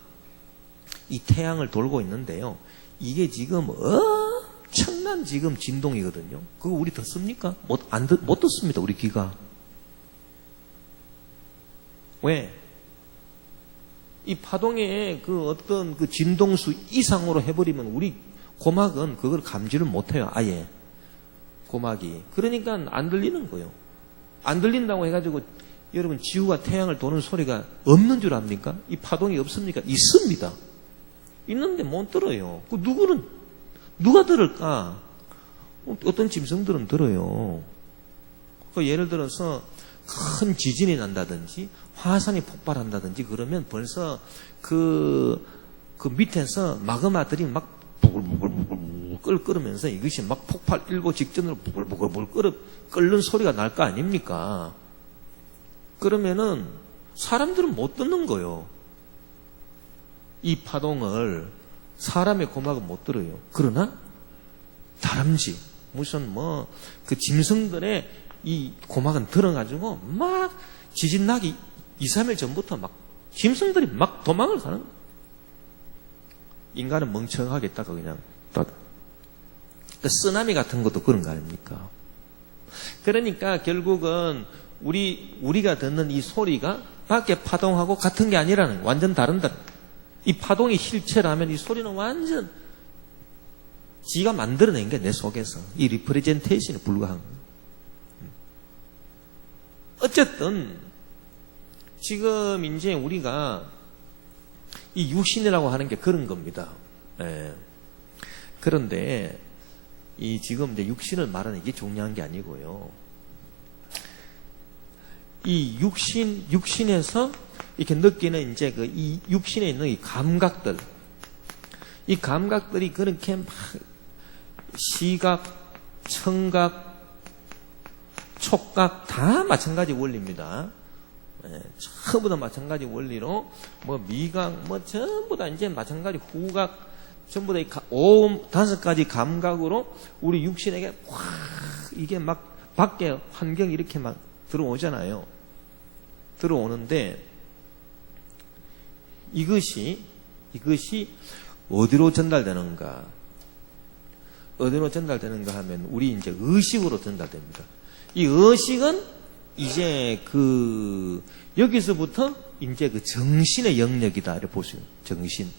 이 태양을 돌고 있는데요. 이게 지금 엄청난 지금 진동이거든요. 그거 우리 듣습니까? 못 듣습니다, 우리 귀가. 왜? 이 파동의 어떤 진동수 이상으로 해버리면 우리 고막은 그걸 감지를 못해요, 아예. 고막이. 그러니까 안 들리는 거예요. 안 들린다고 해가지고 여러분 지구가 태양을 도는 소리가 없는 줄 압니까? 이 파동이 없습니까? 있습니다. 있는데 못 들어요. 누가 들을까? 어떤 짐승들은 들어요. 예를 들어서 큰 지진이 난다든지 화산이 폭발한다든지 그러면 벌써 그 밑에서 마그마들이 막 부글부글 끓으면서 이것이 막 폭발 일보 직전으로 부글부글 끓는 소리가 날 거 아닙니까? 그러면은 사람들은 못 듣는 거예요. 이 파동을 사람의 고막은 못 들어요. 그러나 다람쥐 무슨 짐승들의 이 고막은 들어가지고 막 지진 나기 2, 3일 전부터 막 짐승들이 막 도망을 가는 거예요. 인간은 멍청하게 있다가 그냥 쓰나미 같은 것도 그런 거 아닙니까? 그러니까 결국은 우리가 듣는 이 소리가 밖에 파동하고 같은 게 아니라는 거예요. 완전 다른다. 이 파동이 실체라면 이 소리는 완전 지가 만들어낸 게 내 속에서 이 리프레젠테이션에 불과한 거예요. 어쨌든 지금 이제 우리가 이 육신이라고 하는 게 그런 겁니다. 예. 그런데 지금 이제 육신을 말하는 게 중요한 게 아니고요. 이 육신에서 이렇게 느끼는 이제 이 육신에 있는 이 감각들이 그렇게 막 시각, 청각, 촉각 다 마찬가지 원리입니다. 예, 전부 다 마찬가지 원리로 미각 전부 다 이제 마찬가지 후각 전부 다 오음 5가지 감각으로 우리 육신에게 확 이게 막 밖에 환경이 이렇게 막 들어오잖아요. 들어오는데 이것이 어디로 전달되는가? 어디로 전달되는가 하면 우리 이제 의식으로 전달됩니다. 이 의식은 이제 여기서부터 이제 정신의 영역이다 이렇게 보세요. 정신.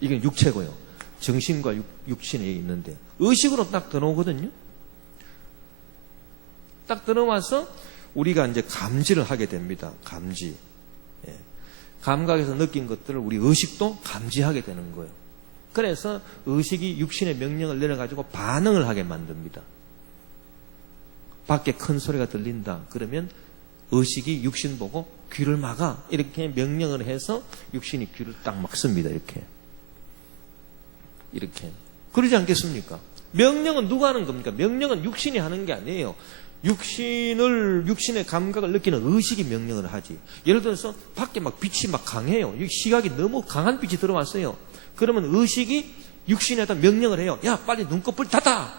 이건 육체고요. 정신과 육신이 있는데 의식으로 딱 들어오거든요. 딱 들어와서 우리가 이제 감지를 하게 됩니다. 감지. 예. 감각에서 느낀 것들을 우리 의식도 감지하게 되는 거예요. 그래서 의식이 육신의 명령을 내려가지고 반응을 하게 만듭니다. 밖에 큰 소리가 들린다. 그러면 의식이 육신 보고 귀를 막아. 이렇게 명령을 해서 육신이 귀를 딱 막습니다. 이렇게. 그러지 않겠습니까? 명령은 누가 하는 겁니까? 명령은 육신이 하는 게 아니에요. 육신의 감각을 느끼는 의식이 명령을 하지. 예를 들어서 밖에 막 빛이 막 강해요. 시각이 너무 강한 빛이 들어왔어요. 그러면 의식이 육신에다 명령을 해요. 야, 빨리 눈꺼풀 닫아!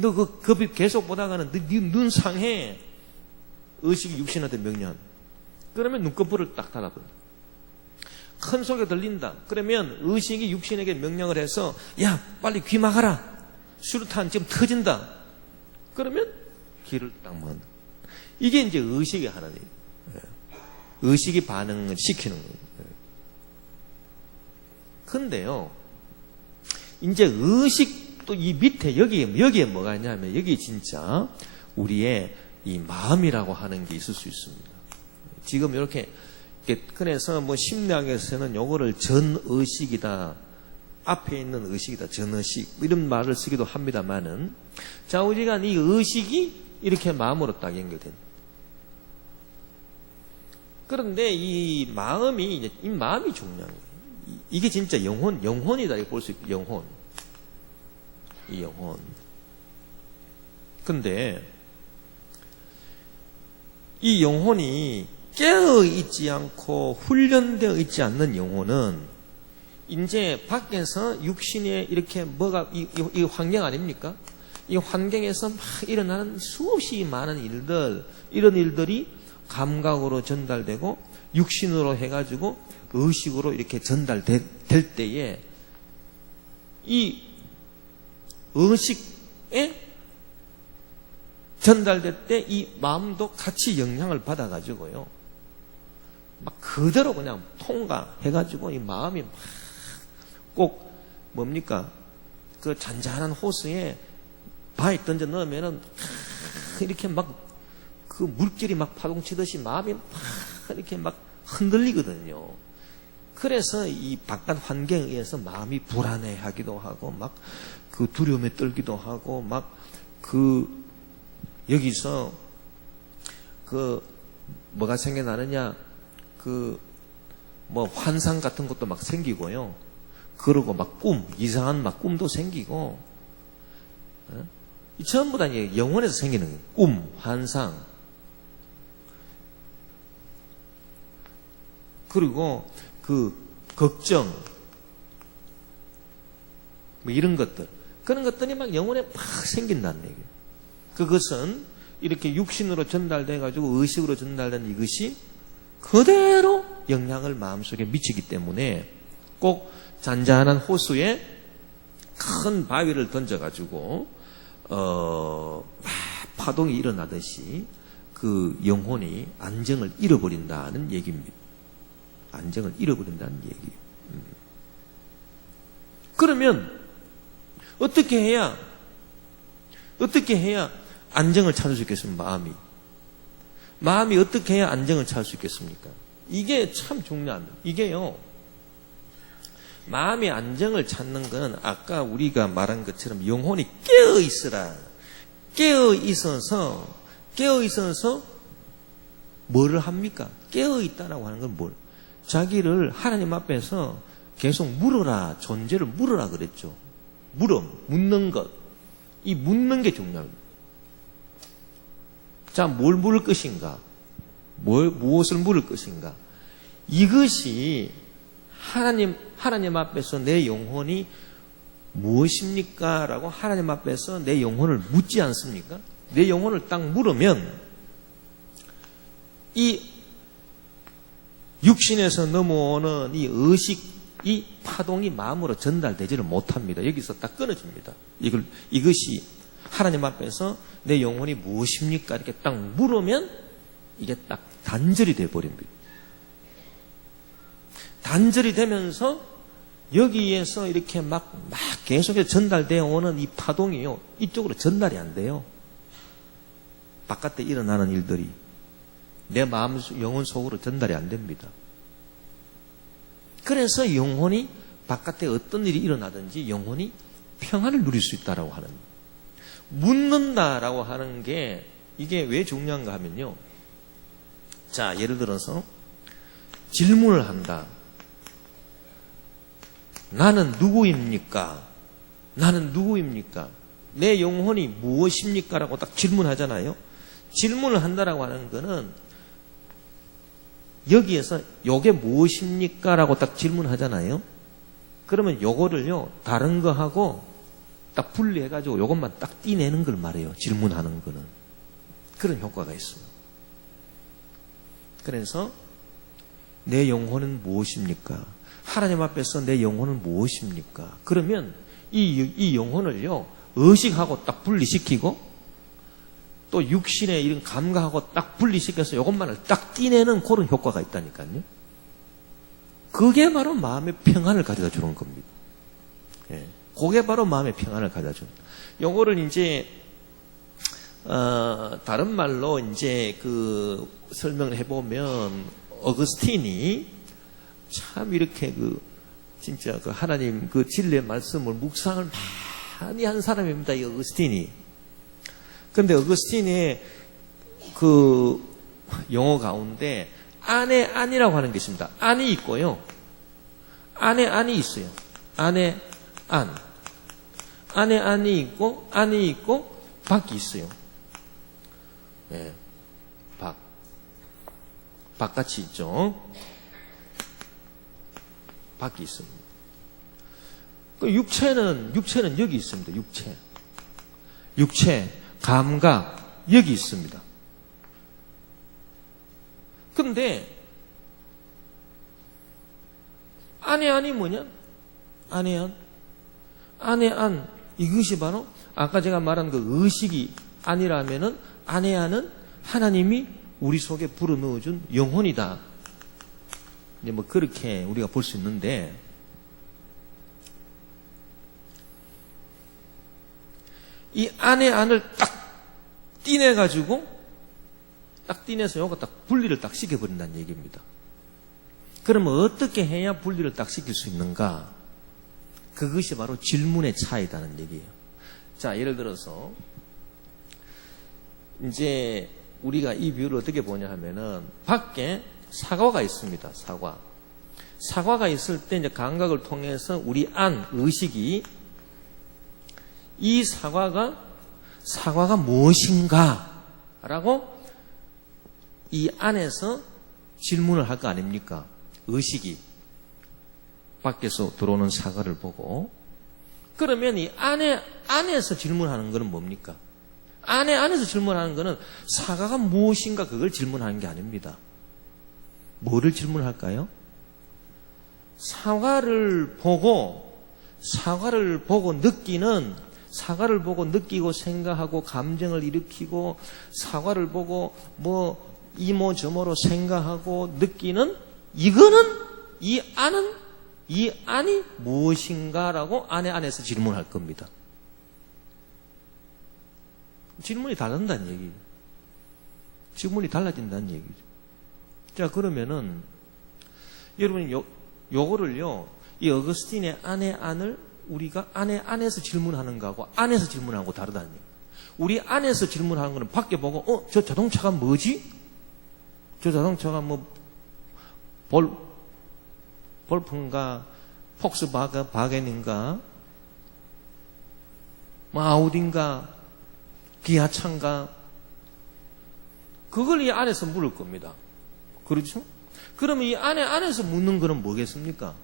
너 그 빛 계속 보다가는 네 눈 상해. 의식이 육신한테 명령. 그러면 눈꺼풀을 딱 닫아버려. 큰 소리가 들린다. 그러면 의식이 육신에게 명령을 해서 야, 빨리 귀 막아라. 수류탄 지금 터진다. 그러면 귀를 딱 막는다. 이게 이제 의식이 하는 일이에요. 의식이 반응을 시키는 거예요. 근데요, 이제 의식도 이 밑에 여기에 뭐가 있냐면 여기 진짜 우리의 이 마음이라고 하는 게 있을 수 있습니다. 지금 이렇게 그래서 뭐 심리학에서는 요거를 전의식이다, 앞에 있는 의식이다, 전의식 이런 말을 쓰기도 합니다만은, 자, 우리가 이 의식이 이렇게 마음으로 딱 연결된. 그런데 이 마음이 중요한 거예요. 이게 진짜 영혼이다 이렇게 볼 수 있고, 이 영혼. 근데 이 영혼이 깨어있지 않고 훈련되어 있지 않는 영혼은 이제 밖에서 육신에 이렇게 뭐가 이 환경 아닙니까? 이 환경에서 막 일어나는 수없이 많은 일들, 이런 일들이 감각으로 전달되고 육신으로 해가지고 의식으로 이렇게 전달될 때에 이 의식에 전달될 때 이 마음도 같이 영향을 받아가지고요. 막 그대로 그냥 통과해가지고 이 마음이 막 꼭 뭡니까? 그 잔잔한 호수에 바위 던져 넣으면은 이렇게 막 그 물결이 막 파동치듯이 마음이 막 이렇게 막 흔들리거든요. 그래서 이 바깥 환경에 의해서 마음이 불안해하기도 하고 막 그 두려움에 떨기도 하고 막 그 여기서 그 뭐가 생겨나느냐, 그 뭐 환상 같은 것도 막 생기고요. 그러고 막 이상한 막 꿈도 생기고, 전부 다 영혼에서 생기는 거예요. 꿈, 환상. 그리고 그 걱정, 뭐 이런 것들, 그런 것들이 막 영혼에 막 생긴다는 얘기예요. 그것은 이렇게 육신으로 전달돼가지고 의식으로 전달된 이것이 그대로 영향을 마음속에 미치기 때문에 꼭 잔잔한 호수에 큰 바위를 던져가지고 파동이 일어나듯이 그 영혼이 안정을 잃어버린다는 얘기입니다. 안정을 잃어버린다는 얘기예요. 그러면 어떻게 해야 안정을 찾을 수 있겠습니까? 마음이 어떻게 해야 안정을 찾을 수 있겠습니까? 이게 참 중요합니다. 이게요, 마음의 안정을 찾는 것은 아까 우리가 말한 것처럼 영혼이 깨어있으라. 깨어있어서 뭐를 합니까? 깨어있다라고 하는 건 뭘? 자기를 하나님 앞에서 계속 물어라. 존재를 물어라 그랬죠. 묻는 것. 이 묻는 게 중요합니다. 자, 뭘 물을 것인가? 무엇을 물을 것인가? 이것이 하나님 앞에서 내 영혼이 무엇입니까? 라고 하나님 앞에서 내 영혼을 묻지 않습니까? 내 영혼을 딱 물으면 이 육신에서 넘어오는 이 의식, 이 파동이 마음으로 전달되지를 못합니다. 여기서 딱 끊어집니다. 이것이 하나님 앞에서 내 영혼이 무엇입니까? 이렇게 딱 물으면 이게 딱 단절이 돼버립니다. 단절이 되면서 여기에서 이렇게 막 계속해서 전달되어 오는 이 파동이요, 이쪽으로 전달이 안 돼요. 바깥에 일어나는 일들이 내 마음, 영혼 속으로 전달이 안 됩니다. 그래서 영혼이 바깥에 어떤 일이 일어나든지 영혼이 평안을 누릴 수 있다라고 하는, 묻는다라고 하는 게 이게 왜 중요한가 하면요. 자, 예를 들어서 질문을 한다. 나는 누구입니까? 나는 누구입니까? 내 영혼이 무엇입니까? 라고 딱 질문하잖아요. 질문을 한다라고 하는 거는 여기에서 요게 무엇입니까? 라고 딱 질문하잖아요. 그러면 요거를요, 다른 거하고 딱 분리해가지고 요것만 딱 띠내는 걸 말해요. 질문하는 거는. 그런 효과가 있어요. 그래서 내 영혼은 무엇입니까? 하나님 앞에서 내 영혼은 무엇입니까? 그러면 이 영혼을요, 의식하고 딱 분리시키고 또 육신의 이런 감각하고 딱 분리시켜서 이것만을 딱 띠내는 그런 효과가 있다니까요. 그게 바로 마음의 평안을 가져다 주는 겁니다. 예. 그게 바로 마음의 평안을 가져다 주는. 요거를 이제 다른 말로 이제 그 설명을 해보면 어거스틴이 참 이렇게 진짜 그 하나님 그 진리의 말씀을 묵상을 많이 한 사람입니다. 이 어거스틴이. 근데 어거스틴의 그 용어 가운데 안에 안이라고 하는 게 있습니다. 안이 있고요. 안에 안이 있어요. 안에 안. 안에 안이 있고 안이 있고 밖이 있어요. 예. 밖같이 있죠. 밖이 있습니다. 그 육체는 여기 있습니다. 육체, 감각 여기 있습니다. 근데 안에 안이 뭐냐? 안에 안 이것이 바로 아까 제가 말한 그 의식이 아니라면은 안에 안은 하나님이 우리 속에 불어넣어준 영혼이다. 이제 뭐 그렇게 우리가 볼 수 있는데, 이 안에 안을 딱 띠내가지고 딱 띠내서 요거 딱 분리를 딱 시켜버린다는 얘기입니다. 그러면 어떻게 해야 분리를 딱 시킬 수 있는가? 그것이 바로 질문의 차이다는 얘기예요. 자, 예를 들어서 이제 우리가 이 비유를 어떻게 보냐 하면은 밖에 사과가 있습니다. 사과가 있을 때 이제 감각을 통해서 우리 안 의식이 이 사과가 무엇인가라고 이 안에서 질문을 할 거 아닙니까? 의식이 밖에서 들어오는 사과를 보고. 그러면 이 안에서 질문하는 것은 뭡니까? 안에서 질문하는 것은 사과가 무엇인가 그걸 질문하는 게 아닙니다. 뭐를 질문할까요? 사과를 보고 느끼고 생각하고 감정을 일으키고 사과를 보고 뭐 이모저모로 생각하고 느끼는 이거는 이 안이 무엇인가라고 안에서 질문할 겁니다. 질문이 다른다는 얘기죠. 질문이 달라진다는 얘기죠. 자, 그러면은 여러분 요거를요, 이 어거스틴의 안을 우리가 안에서 질문하는 거하고 안에서 질문하는 거 다르다는 얘기예요. 우리 안에서 질문하는 거는 밖에 보고 저 자동차가 뭐지? 저 자동차가 뭐 볼프인가 폭스바겐인가 뭐 아우디인가 기아차인가, 그걸 이 안에서 물을 겁니다. 그렇죠? 그러면 이 안에서 묻는 거는 뭐겠습니까?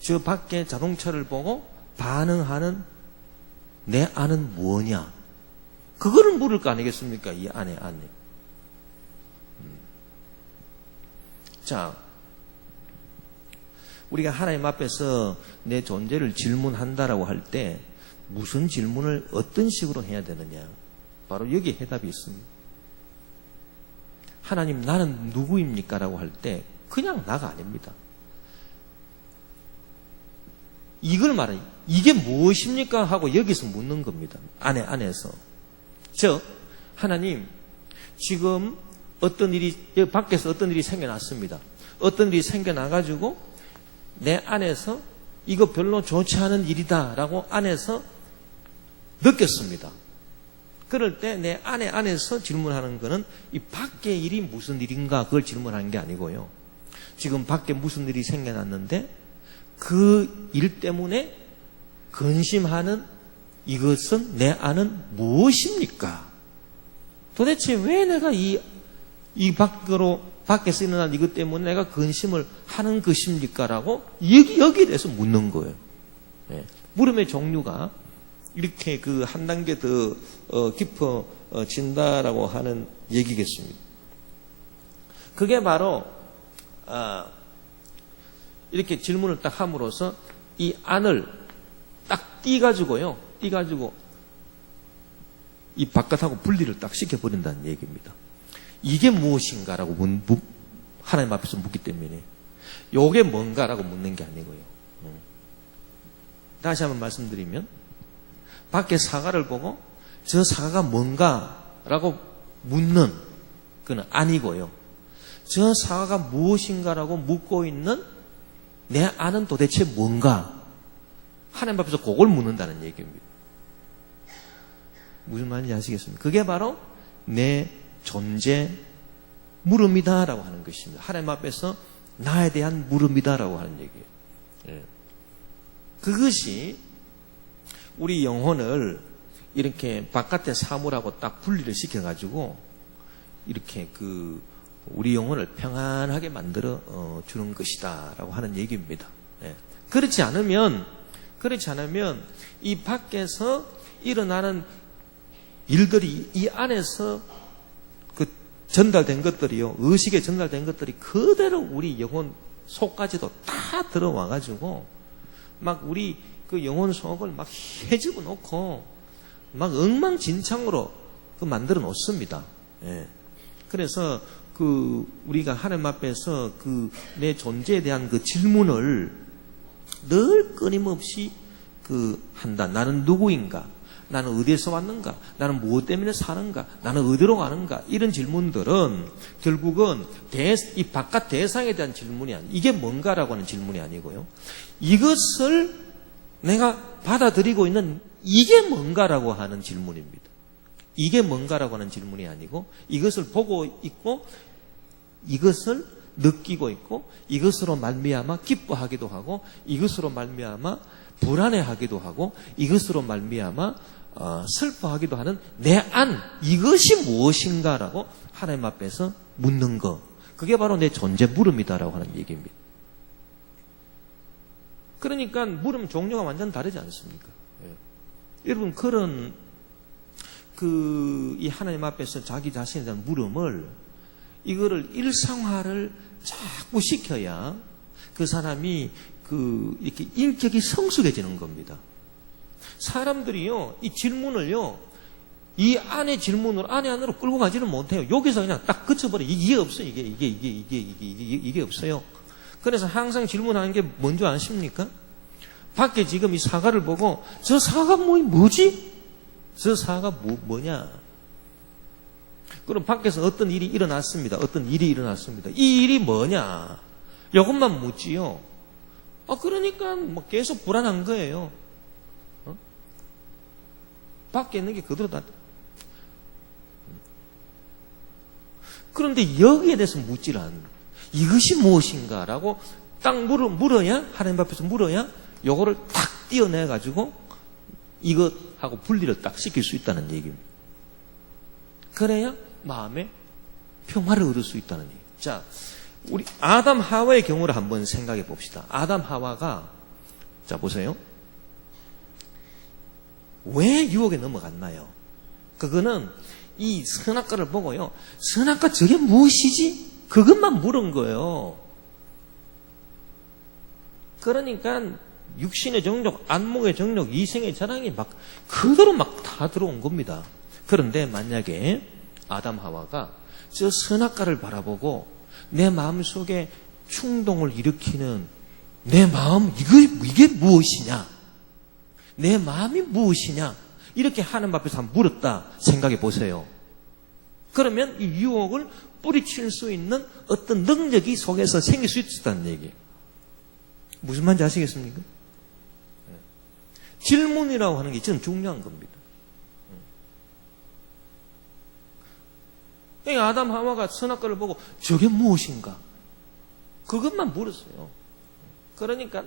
저 밖에 자동차를 보고 반응하는 내 안은 뭐냐? 그거를 물을 거 아니겠습니까? 이 안에. 자, 우리가 하나님 앞에서 내 존재를 질문한다라고 할 때 무슨 질문을 어떤 식으로 해야 되느냐? 바로 여기에 해답이 있습니다. 하나님, 나는 누구입니까? 라고 할 때 그냥 나가 아닙니다. 이걸 말해. 이게 무엇입니까? 하고 여기서 묻는 겁니다. 안에서. 즉, 하나님, 지금 여기 밖에서 어떤 일이 생겨났습니다. 어떤 일이 생겨나가지고 내 안에서 이거 별로 좋지 않은 일이다라고 안에서 느꼈습니다. 그럴 때 내 안에서 질문하는 거는 이 밖의 일이 무슨 일인가 그걸 질문하는 게 아니고요. 지금 밖에 무슨 일이 생겨났는데 그 일 때문에 근심하는 이것은 내 안은 무엇입니까? 도대체 왜 내가 이 밖에서 일어난 이것 때문에 내가 근심을 하는 것입니까? 라고 여기에 대해서 묻는 거예요. 네. 물음의 종류가 이렇게 그 한 단계 더 깊어진다라고 하는 얘기겠습니다. 그게 바로 이렇게 질문을 딱 함으로써 이 안을 딱 띄가지고 이 바깥하고 분리를 딱 시켜버린다는 얘기입니다. 이게 무엇인가라고 하나님 앞에서 묻기 때문에 이게 뭔가라고 묻는 게 아니고요. 다시 한번 말씀드리면 밖에 사과를 보고 저 사과가 뭔가라고 묻는 그건 아니고요. 저 사과가 무엇인가라고 묻고 있는 내 안은 도대체 뭔가 하나님 앞에서 그걸 묻는다는 얘기입니다. 무슨 말인지 아시겠습니까? 그게 바로 내 존재 물음이다라고 하는 것입니다. 하나님 앞에서 나에 대한 물음이다라고 하는 얘기예요. 예. 그것이 우리 영혼을 이렇게 바깥의 사물하고 딱 분리를 시켜가지고 이렇게 우리 영혼을 평안하게 만들어 주는 것이다라고 하는 얘기입니다. 예. 그렇지 않으면 이 밖에서 일어나는 일들이 이 안에서 전달된 것들이요, 의식에 전달된 것들이 그대로 우리 영혼 속까지도 다 들어와가지고 막 우리 그 영혼 속을 막 헤집어 놓고 막 엉망진창으로 만들어 놓습니다. 예. 그래서 우리가 하나님 앞에서 내 존재에 대한 질문을 늘 끊임없이 한다. 나는 누구인가? 나는 어디에서 왔는가? 나는 무엇 때문에 사는가? 나는 어디로 가는가? 이런 질문들은 결국은 이 바깥 대상에 대한 질문이 아니에요. 이게 뭔가라고 하는 질문이 아니고요. 이것을 내가 받아들이고 있는 이게 뭔가라고 하는 질문입니다. 이게 뭔가라고 하는 질문이 아니고 이것을 보고 있고 이것을 느끼고 있고 이것으로 말미암아 기뻐하기도 하고 이것으로 말미암아 불안해하기도 하고 이것으로 말미암아 슬퍼하기도 하는 내 안, 이것이 무엇인가라고 하나님 앞에서 묻는 것, 그게 바로 내 존재 물음이다라고 하는 얘기입니다. 그러니까 물음 종류가 완전 다르지 않습니까? 예. 여러분 그런 이 하나님 앞에서 자기 자신에 대한 물음을 이거를 일상화를 자꾸 시켜야 그 사람이 이렇게 인격이 성숙해지는 겁니다. 사람들이요, 이 질문을요, 이 안의 질문을 안으로 끌고 가지는 못해요. 여기서 그냥 딱 그쳐버려. 이게 없어요. 이게 없어요. 그래서 항상 질문하는 게 뭔지 아십니까? 밖에 지금 이 사과를 보고 저 사과가 뭐지? 저 사과가 뭐냐? 그럼 밖에서 어떤 일이 일어났습니다. 이 일이 뭐냐? 이것만 묻지요. 그러니까 계속 불안한 거예요. 밖에 있는 게 그대로 다. 그런데 여기에 대해서 묻지를 않는 거예요. 이것이 무엇인가라고 딱 물어야, 하나님 앞에서 물어야 요거를 탁 띄어내가지고 이것하고 분리를 딱 시킬 수 있다는 얘기입니다. 그래야 마음에 평화를 얻을 수 있다는 얘기. 자, 우리 아담 하와의 경우를 한번 생각해 봅시다. 아담 하와가, 자 보세요. 왜 유혹에 넘어갔나요? 그거는 이 선악과를 보고요, 선악과 저게 무엇이지? 그것만 물은 거예요. 그러니까 육신의 정욕, 안목의 정욕, 이생의 자랑이 그대로 다 들어온 겁니다. 그런데 만약에 아담 하와가 저 선악과를 바라보고 내 마음속에 충동을 일으키는 내 마음, 이게 무엇이냐? 내 마음이 무엇이냐? 이렇게 하나님 앞에서 한번 물었다 생각해 보세요. 그러면 이 유혹을 뿌리칠 수 있는 어떤 능력이 속에서 생길 수 있다는 얘기예요. 무슨 말인지 아시겠습니까? 질문이라고 하는 게 지금 중요한 겁니다. 아담 하와가 선악과를 보고 저게 무엇인가? 그것만 물었어요. 그러니까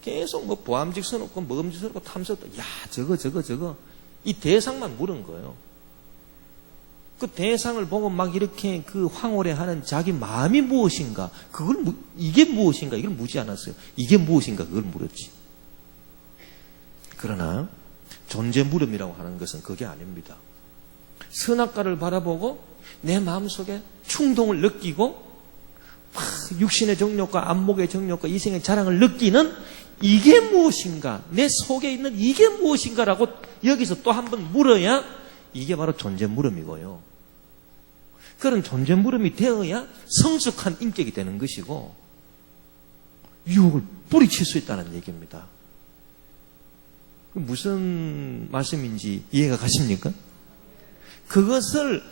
계속 보암직스럽고 먹음직스럽고 탐스럽고 야 저거 이 대상만 물은 거예요. 그 대상을 보고 막 이렇게 그 황홀해하는 자기 마음이 무엇인가? 이게 무엇인가? 이걸 묻지 않았어요. 이게 무엇인가? 그걸 물었지. 그러나 존재 물음이라고 하는 것은 그게 아닙니다. 선악과를 바라보고 내 마음속에 충동을 느끼고 육신의 정욕과 안목의 정욕과 이생의 자랑을 느끼는 이게 무엇인가? 내 속에 있는 이게 무엇인가라고 여기서 또 한 번 물어야 이게 바로 존재 물음이고요. 그런 존재 물음이 되어야 성숙한 인격이 되는 것이고 유혹을 뿌리칠 수 있다는 얘기입니다. 무슨 말씀인지 이해가 가십니까? 그것을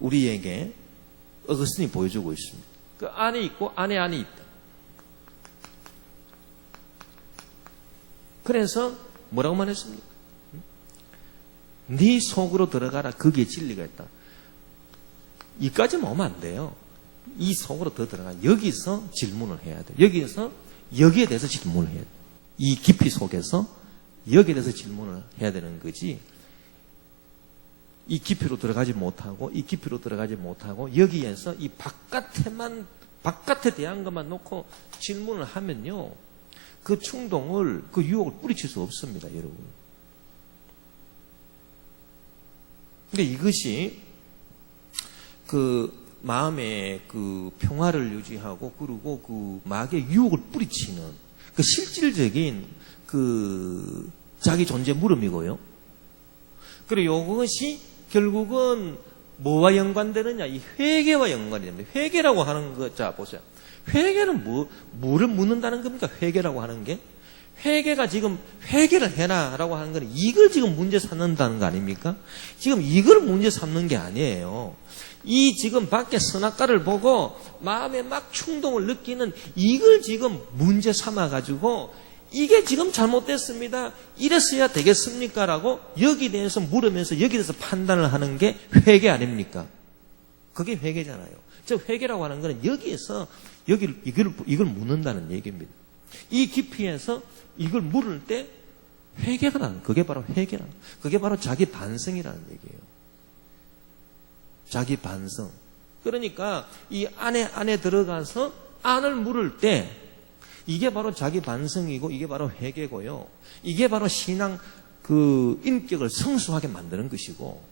우리에게 어거스틴이 보여주고 있습니다. 그 안에 있고 안에 있다. 그래서 뭐라고 말했습니까? 네 속으로 들어가라. 거기에 진리가 있다. 이까지만 오면 안 돼요. 이 속으로 더 들어가. 여기서 질문을 해야 돼. 여기에 대해서 질문을 해야 돼. 이 깊이 속에서 여기에 대해서 질문을 해야 되는 거지. 이 깊이로 들어가지 못하고 여기에서 이 바깥에 대한 것만 놓고 질문을 하면요. 그 충동을, 그 유혹을 뿌리칠 수 없습니다, 여러분. 그러니까 이것이 그 마음의 그 평화를 유지하고 그리고 그 마귀의 유혹을 뿌리치는 그 실질적인 그 자기 존재 물음이고요. 그리고 이것이 결국은 뭐와 연관되느냐? 이 회개와 연관이 됩니다. 회개라고 하는 거, 자, 보세요. 회개는 뭐를 묻는다는 겁니까? 회개라고 하는 게? 회개가 지금 회개를 해라라고 하는 건 이걸 지금 문제 삼는다는 거 아닙니까? 지금 이걸 문제 삼는 게 아니에요. 이 지금 밖에 선악과를 보고 마음에 막 충동을 느끼는 이걸 지금 문제 삼아가지고 이게 지금 잘못됐습니다. 이랬어야 되겠습니까? 라고 여기에 대해서 물으면서 여기에 대해서 판단을 하는 게 회개 아닙니까? 그게 회개잖아요. 즉 회개라고 하는 것은 여기에서 이걸 묻는다는 얘기입니다. 이 깊이에서 이걸 물을 때 회개가 나는, 그게 바로 회개라는, 그게 바로 자기 반성이라는 얘기예요. 자기 반성. 그러니까 이 안에 들어가서 안을 물을 때 이게 바로 자기 반성이고 이게 바로 회개고요. 이게 바로 신앙 그 인격을 성숙하게 만드는 것이고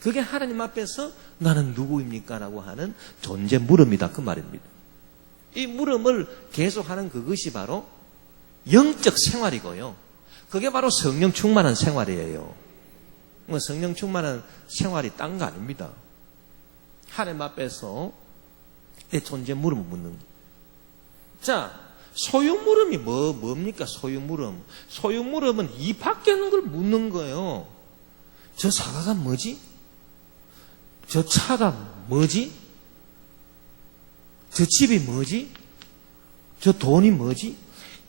그게 하나님 앞에서 나는 누구입니까? 라고 하는 존재 물음이다. 그 말입니다. 이 물음을 계속하는 그것이 바로 영적 생활이고요. 그게 바로 성령 충만한 생활이에요. 성령 충만한 생활이 딴 거 아닙니다. 하나님 앞에서 내 존재 물음을 묻는 거예요. 자, 소유물음이 뭡니까? 소유물음. 소유물음은 이 밖에 있는 걸 묻는 거예요. 저 사과가 뭐지? 저 차가 뭐지? 저 집이 뭐지? 저 돈이 뭐지?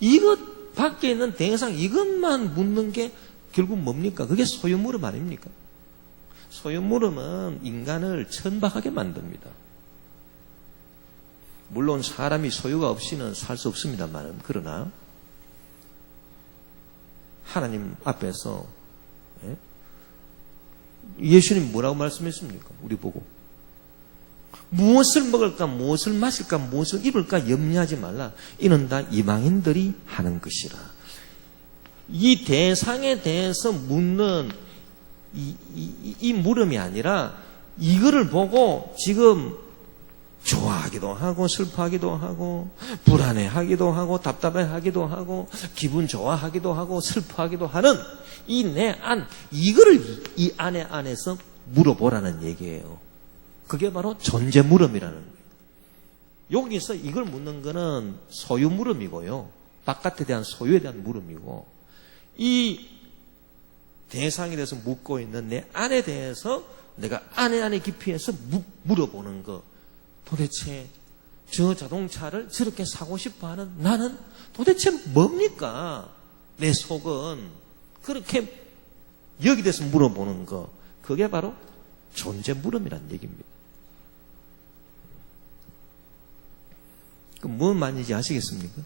이것 밖에 있는 대상, 이것만 묻는 게 결국 뭡니까? 그게 소유물음 아닙니까? 소유물음은 인간을 천박하게 만듭니다. 물론 사람이 소유가 없이는 살 수 없습니다만, 그러나 하나님 앞에서 예수님 뭐라고 말씀했습니까? 우리 보고 무엇을 먹을까, 무엇을 마실까, 무엇을 입을까 염려하지 말라. 이는 다 이방인들이 하는 것이라. 이 대상에 대해서 묻는 이 물음이 아니라 이거를 보고 지금 좋아하기도 하고 슬퍼하기도 하고 불안해하기도 하고 답답해하기도 하고 기분 좋아하기도 하고 슬퍼하기도 하는 이 내 안, 이거를 이 안에서 물어보라는 얘기예요. 그게 바로 존재 물음이라는 거예요. 여기서 이걸 묻는 거는 소유 물음이고요. 바깥에 대한 소유에 대한 물음이고 이 대상에 대해서 묻고 있는 내 안에 대해서 내가 안에 깊이에서 물어보는 거. 도대체 저 자동차를 저렇게 사고 싶어하는 나는 도대체 뭡니까? 내 속은. 그렇게 여기 대해서 물어보는 거. 그게 바로 존재 물음이란 얘기입니다. 그 뭔 말인지 아시겠습니까?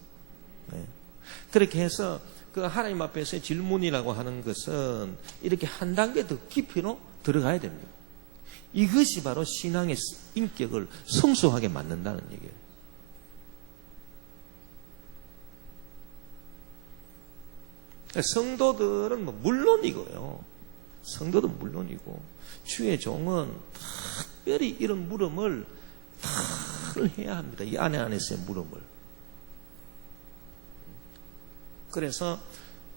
네. 그렇게 해서 그 하나님 앞에서의 질문이라고 하는 것은 이렇게 한 단계 더 깊이로 들어가야 됩니다. 이것이 바로 신앙의 인격을 성숙하게 만든다는 얘기예요. 성도들은 물론이고요. 성도도 물론이고 주의 종은 특별히 이런 물음을 다 해야 합니다. 이 안에서의 물음을. 그래서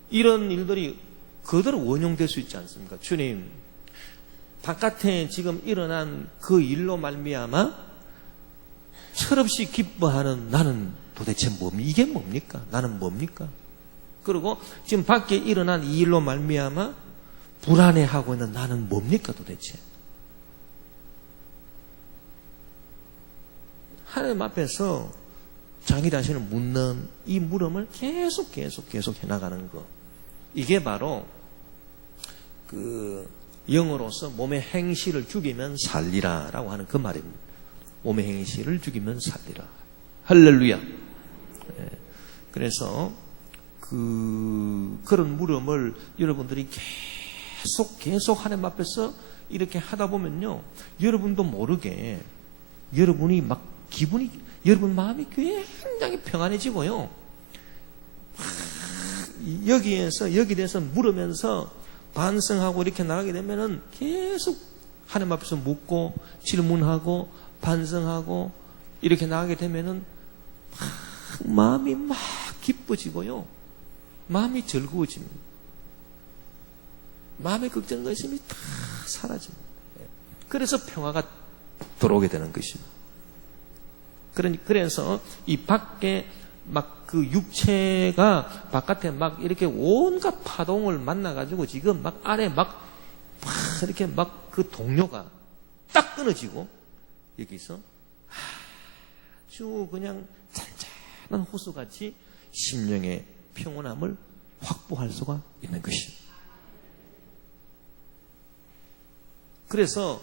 이런 일들이 그대로 원용될 수 있지 않습니까? 주님, 바깥에 지금 일어난 그 일로 말미암아 철없이 기뻐하는 나는 도대체 이게 뭡니까? 나는 뭡니까? 그리고 지금 밖에 일어난 이 일로 말미암아 불안해하고 있는 나는 뭡니까 도대체? 하나님 앞에서 자기 자신을 묻는 이 물음을 계속 해나가는 것. 이게 바로 그 영어로서 몸의 행실을 죽이면 살리라 라고 하는 그 말입니다. 몸의 행실을 죽이면 살리라. 할렐루야. 그래서 그런 물음을 여러분들이 계속 하나님 앞에서 이렇게 하다 보면요, 여러분도 모르게 여러분이 막 여러분 마음이 굉장히 평안해지고요. 여기에 대해서 물으면서 반성하고 이렇게 나가게 되면은 계속 하나님 앞에서 묻고 질문하고 반성하고 이렇게 나가게 되면은 마음이 막 기뻐지고요. 마음이 즐거워집니다. 마음의 걱정과 의심이 다 사라집니다. 그래서 평화가 들어오게 되는 것입니다. 그래서 이 밖에 막 그 육체가 바깥에 막 이렇게 온갖 파동을 만나가지고 지금 막 안에 막 이렇게 막 그 동료가 딱 끊어지고 여기서 아주 그냥 잔잔한 호수같이 심령의 평온함을 확보할 수가 있는 것입니다. 그래서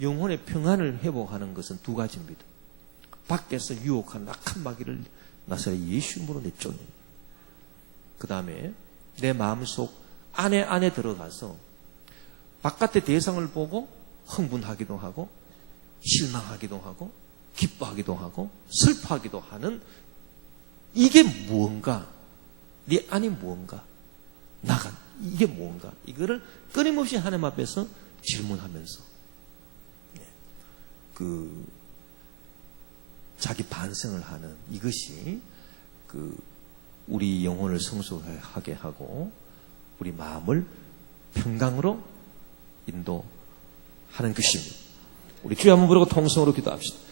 영혼의 평안을 회복하는 것은 두 가지입니다. 밖에서 유혹한 악한 마귀를 나사렛 예수 이름으로 내쫓는. 그 다음에 내 마음속 안에 들어가서 바깥의 대상을 보고 흥분하기도 하고 실망하기도 하고 기뻐하기도 하고 슬퍼하기도 하는 이게 무언가, 네 안이 무언가, 이게 무언가, 이거를 끊임없이 하나님 앞에서 질문하면서 자기 반성을 하는 이것이 우리 영혼을 성숙하게 하고 우리 마음을 평강으로 인도하는 것입니다. 우리 주여 한번 부르고 통성으로 기도합시다.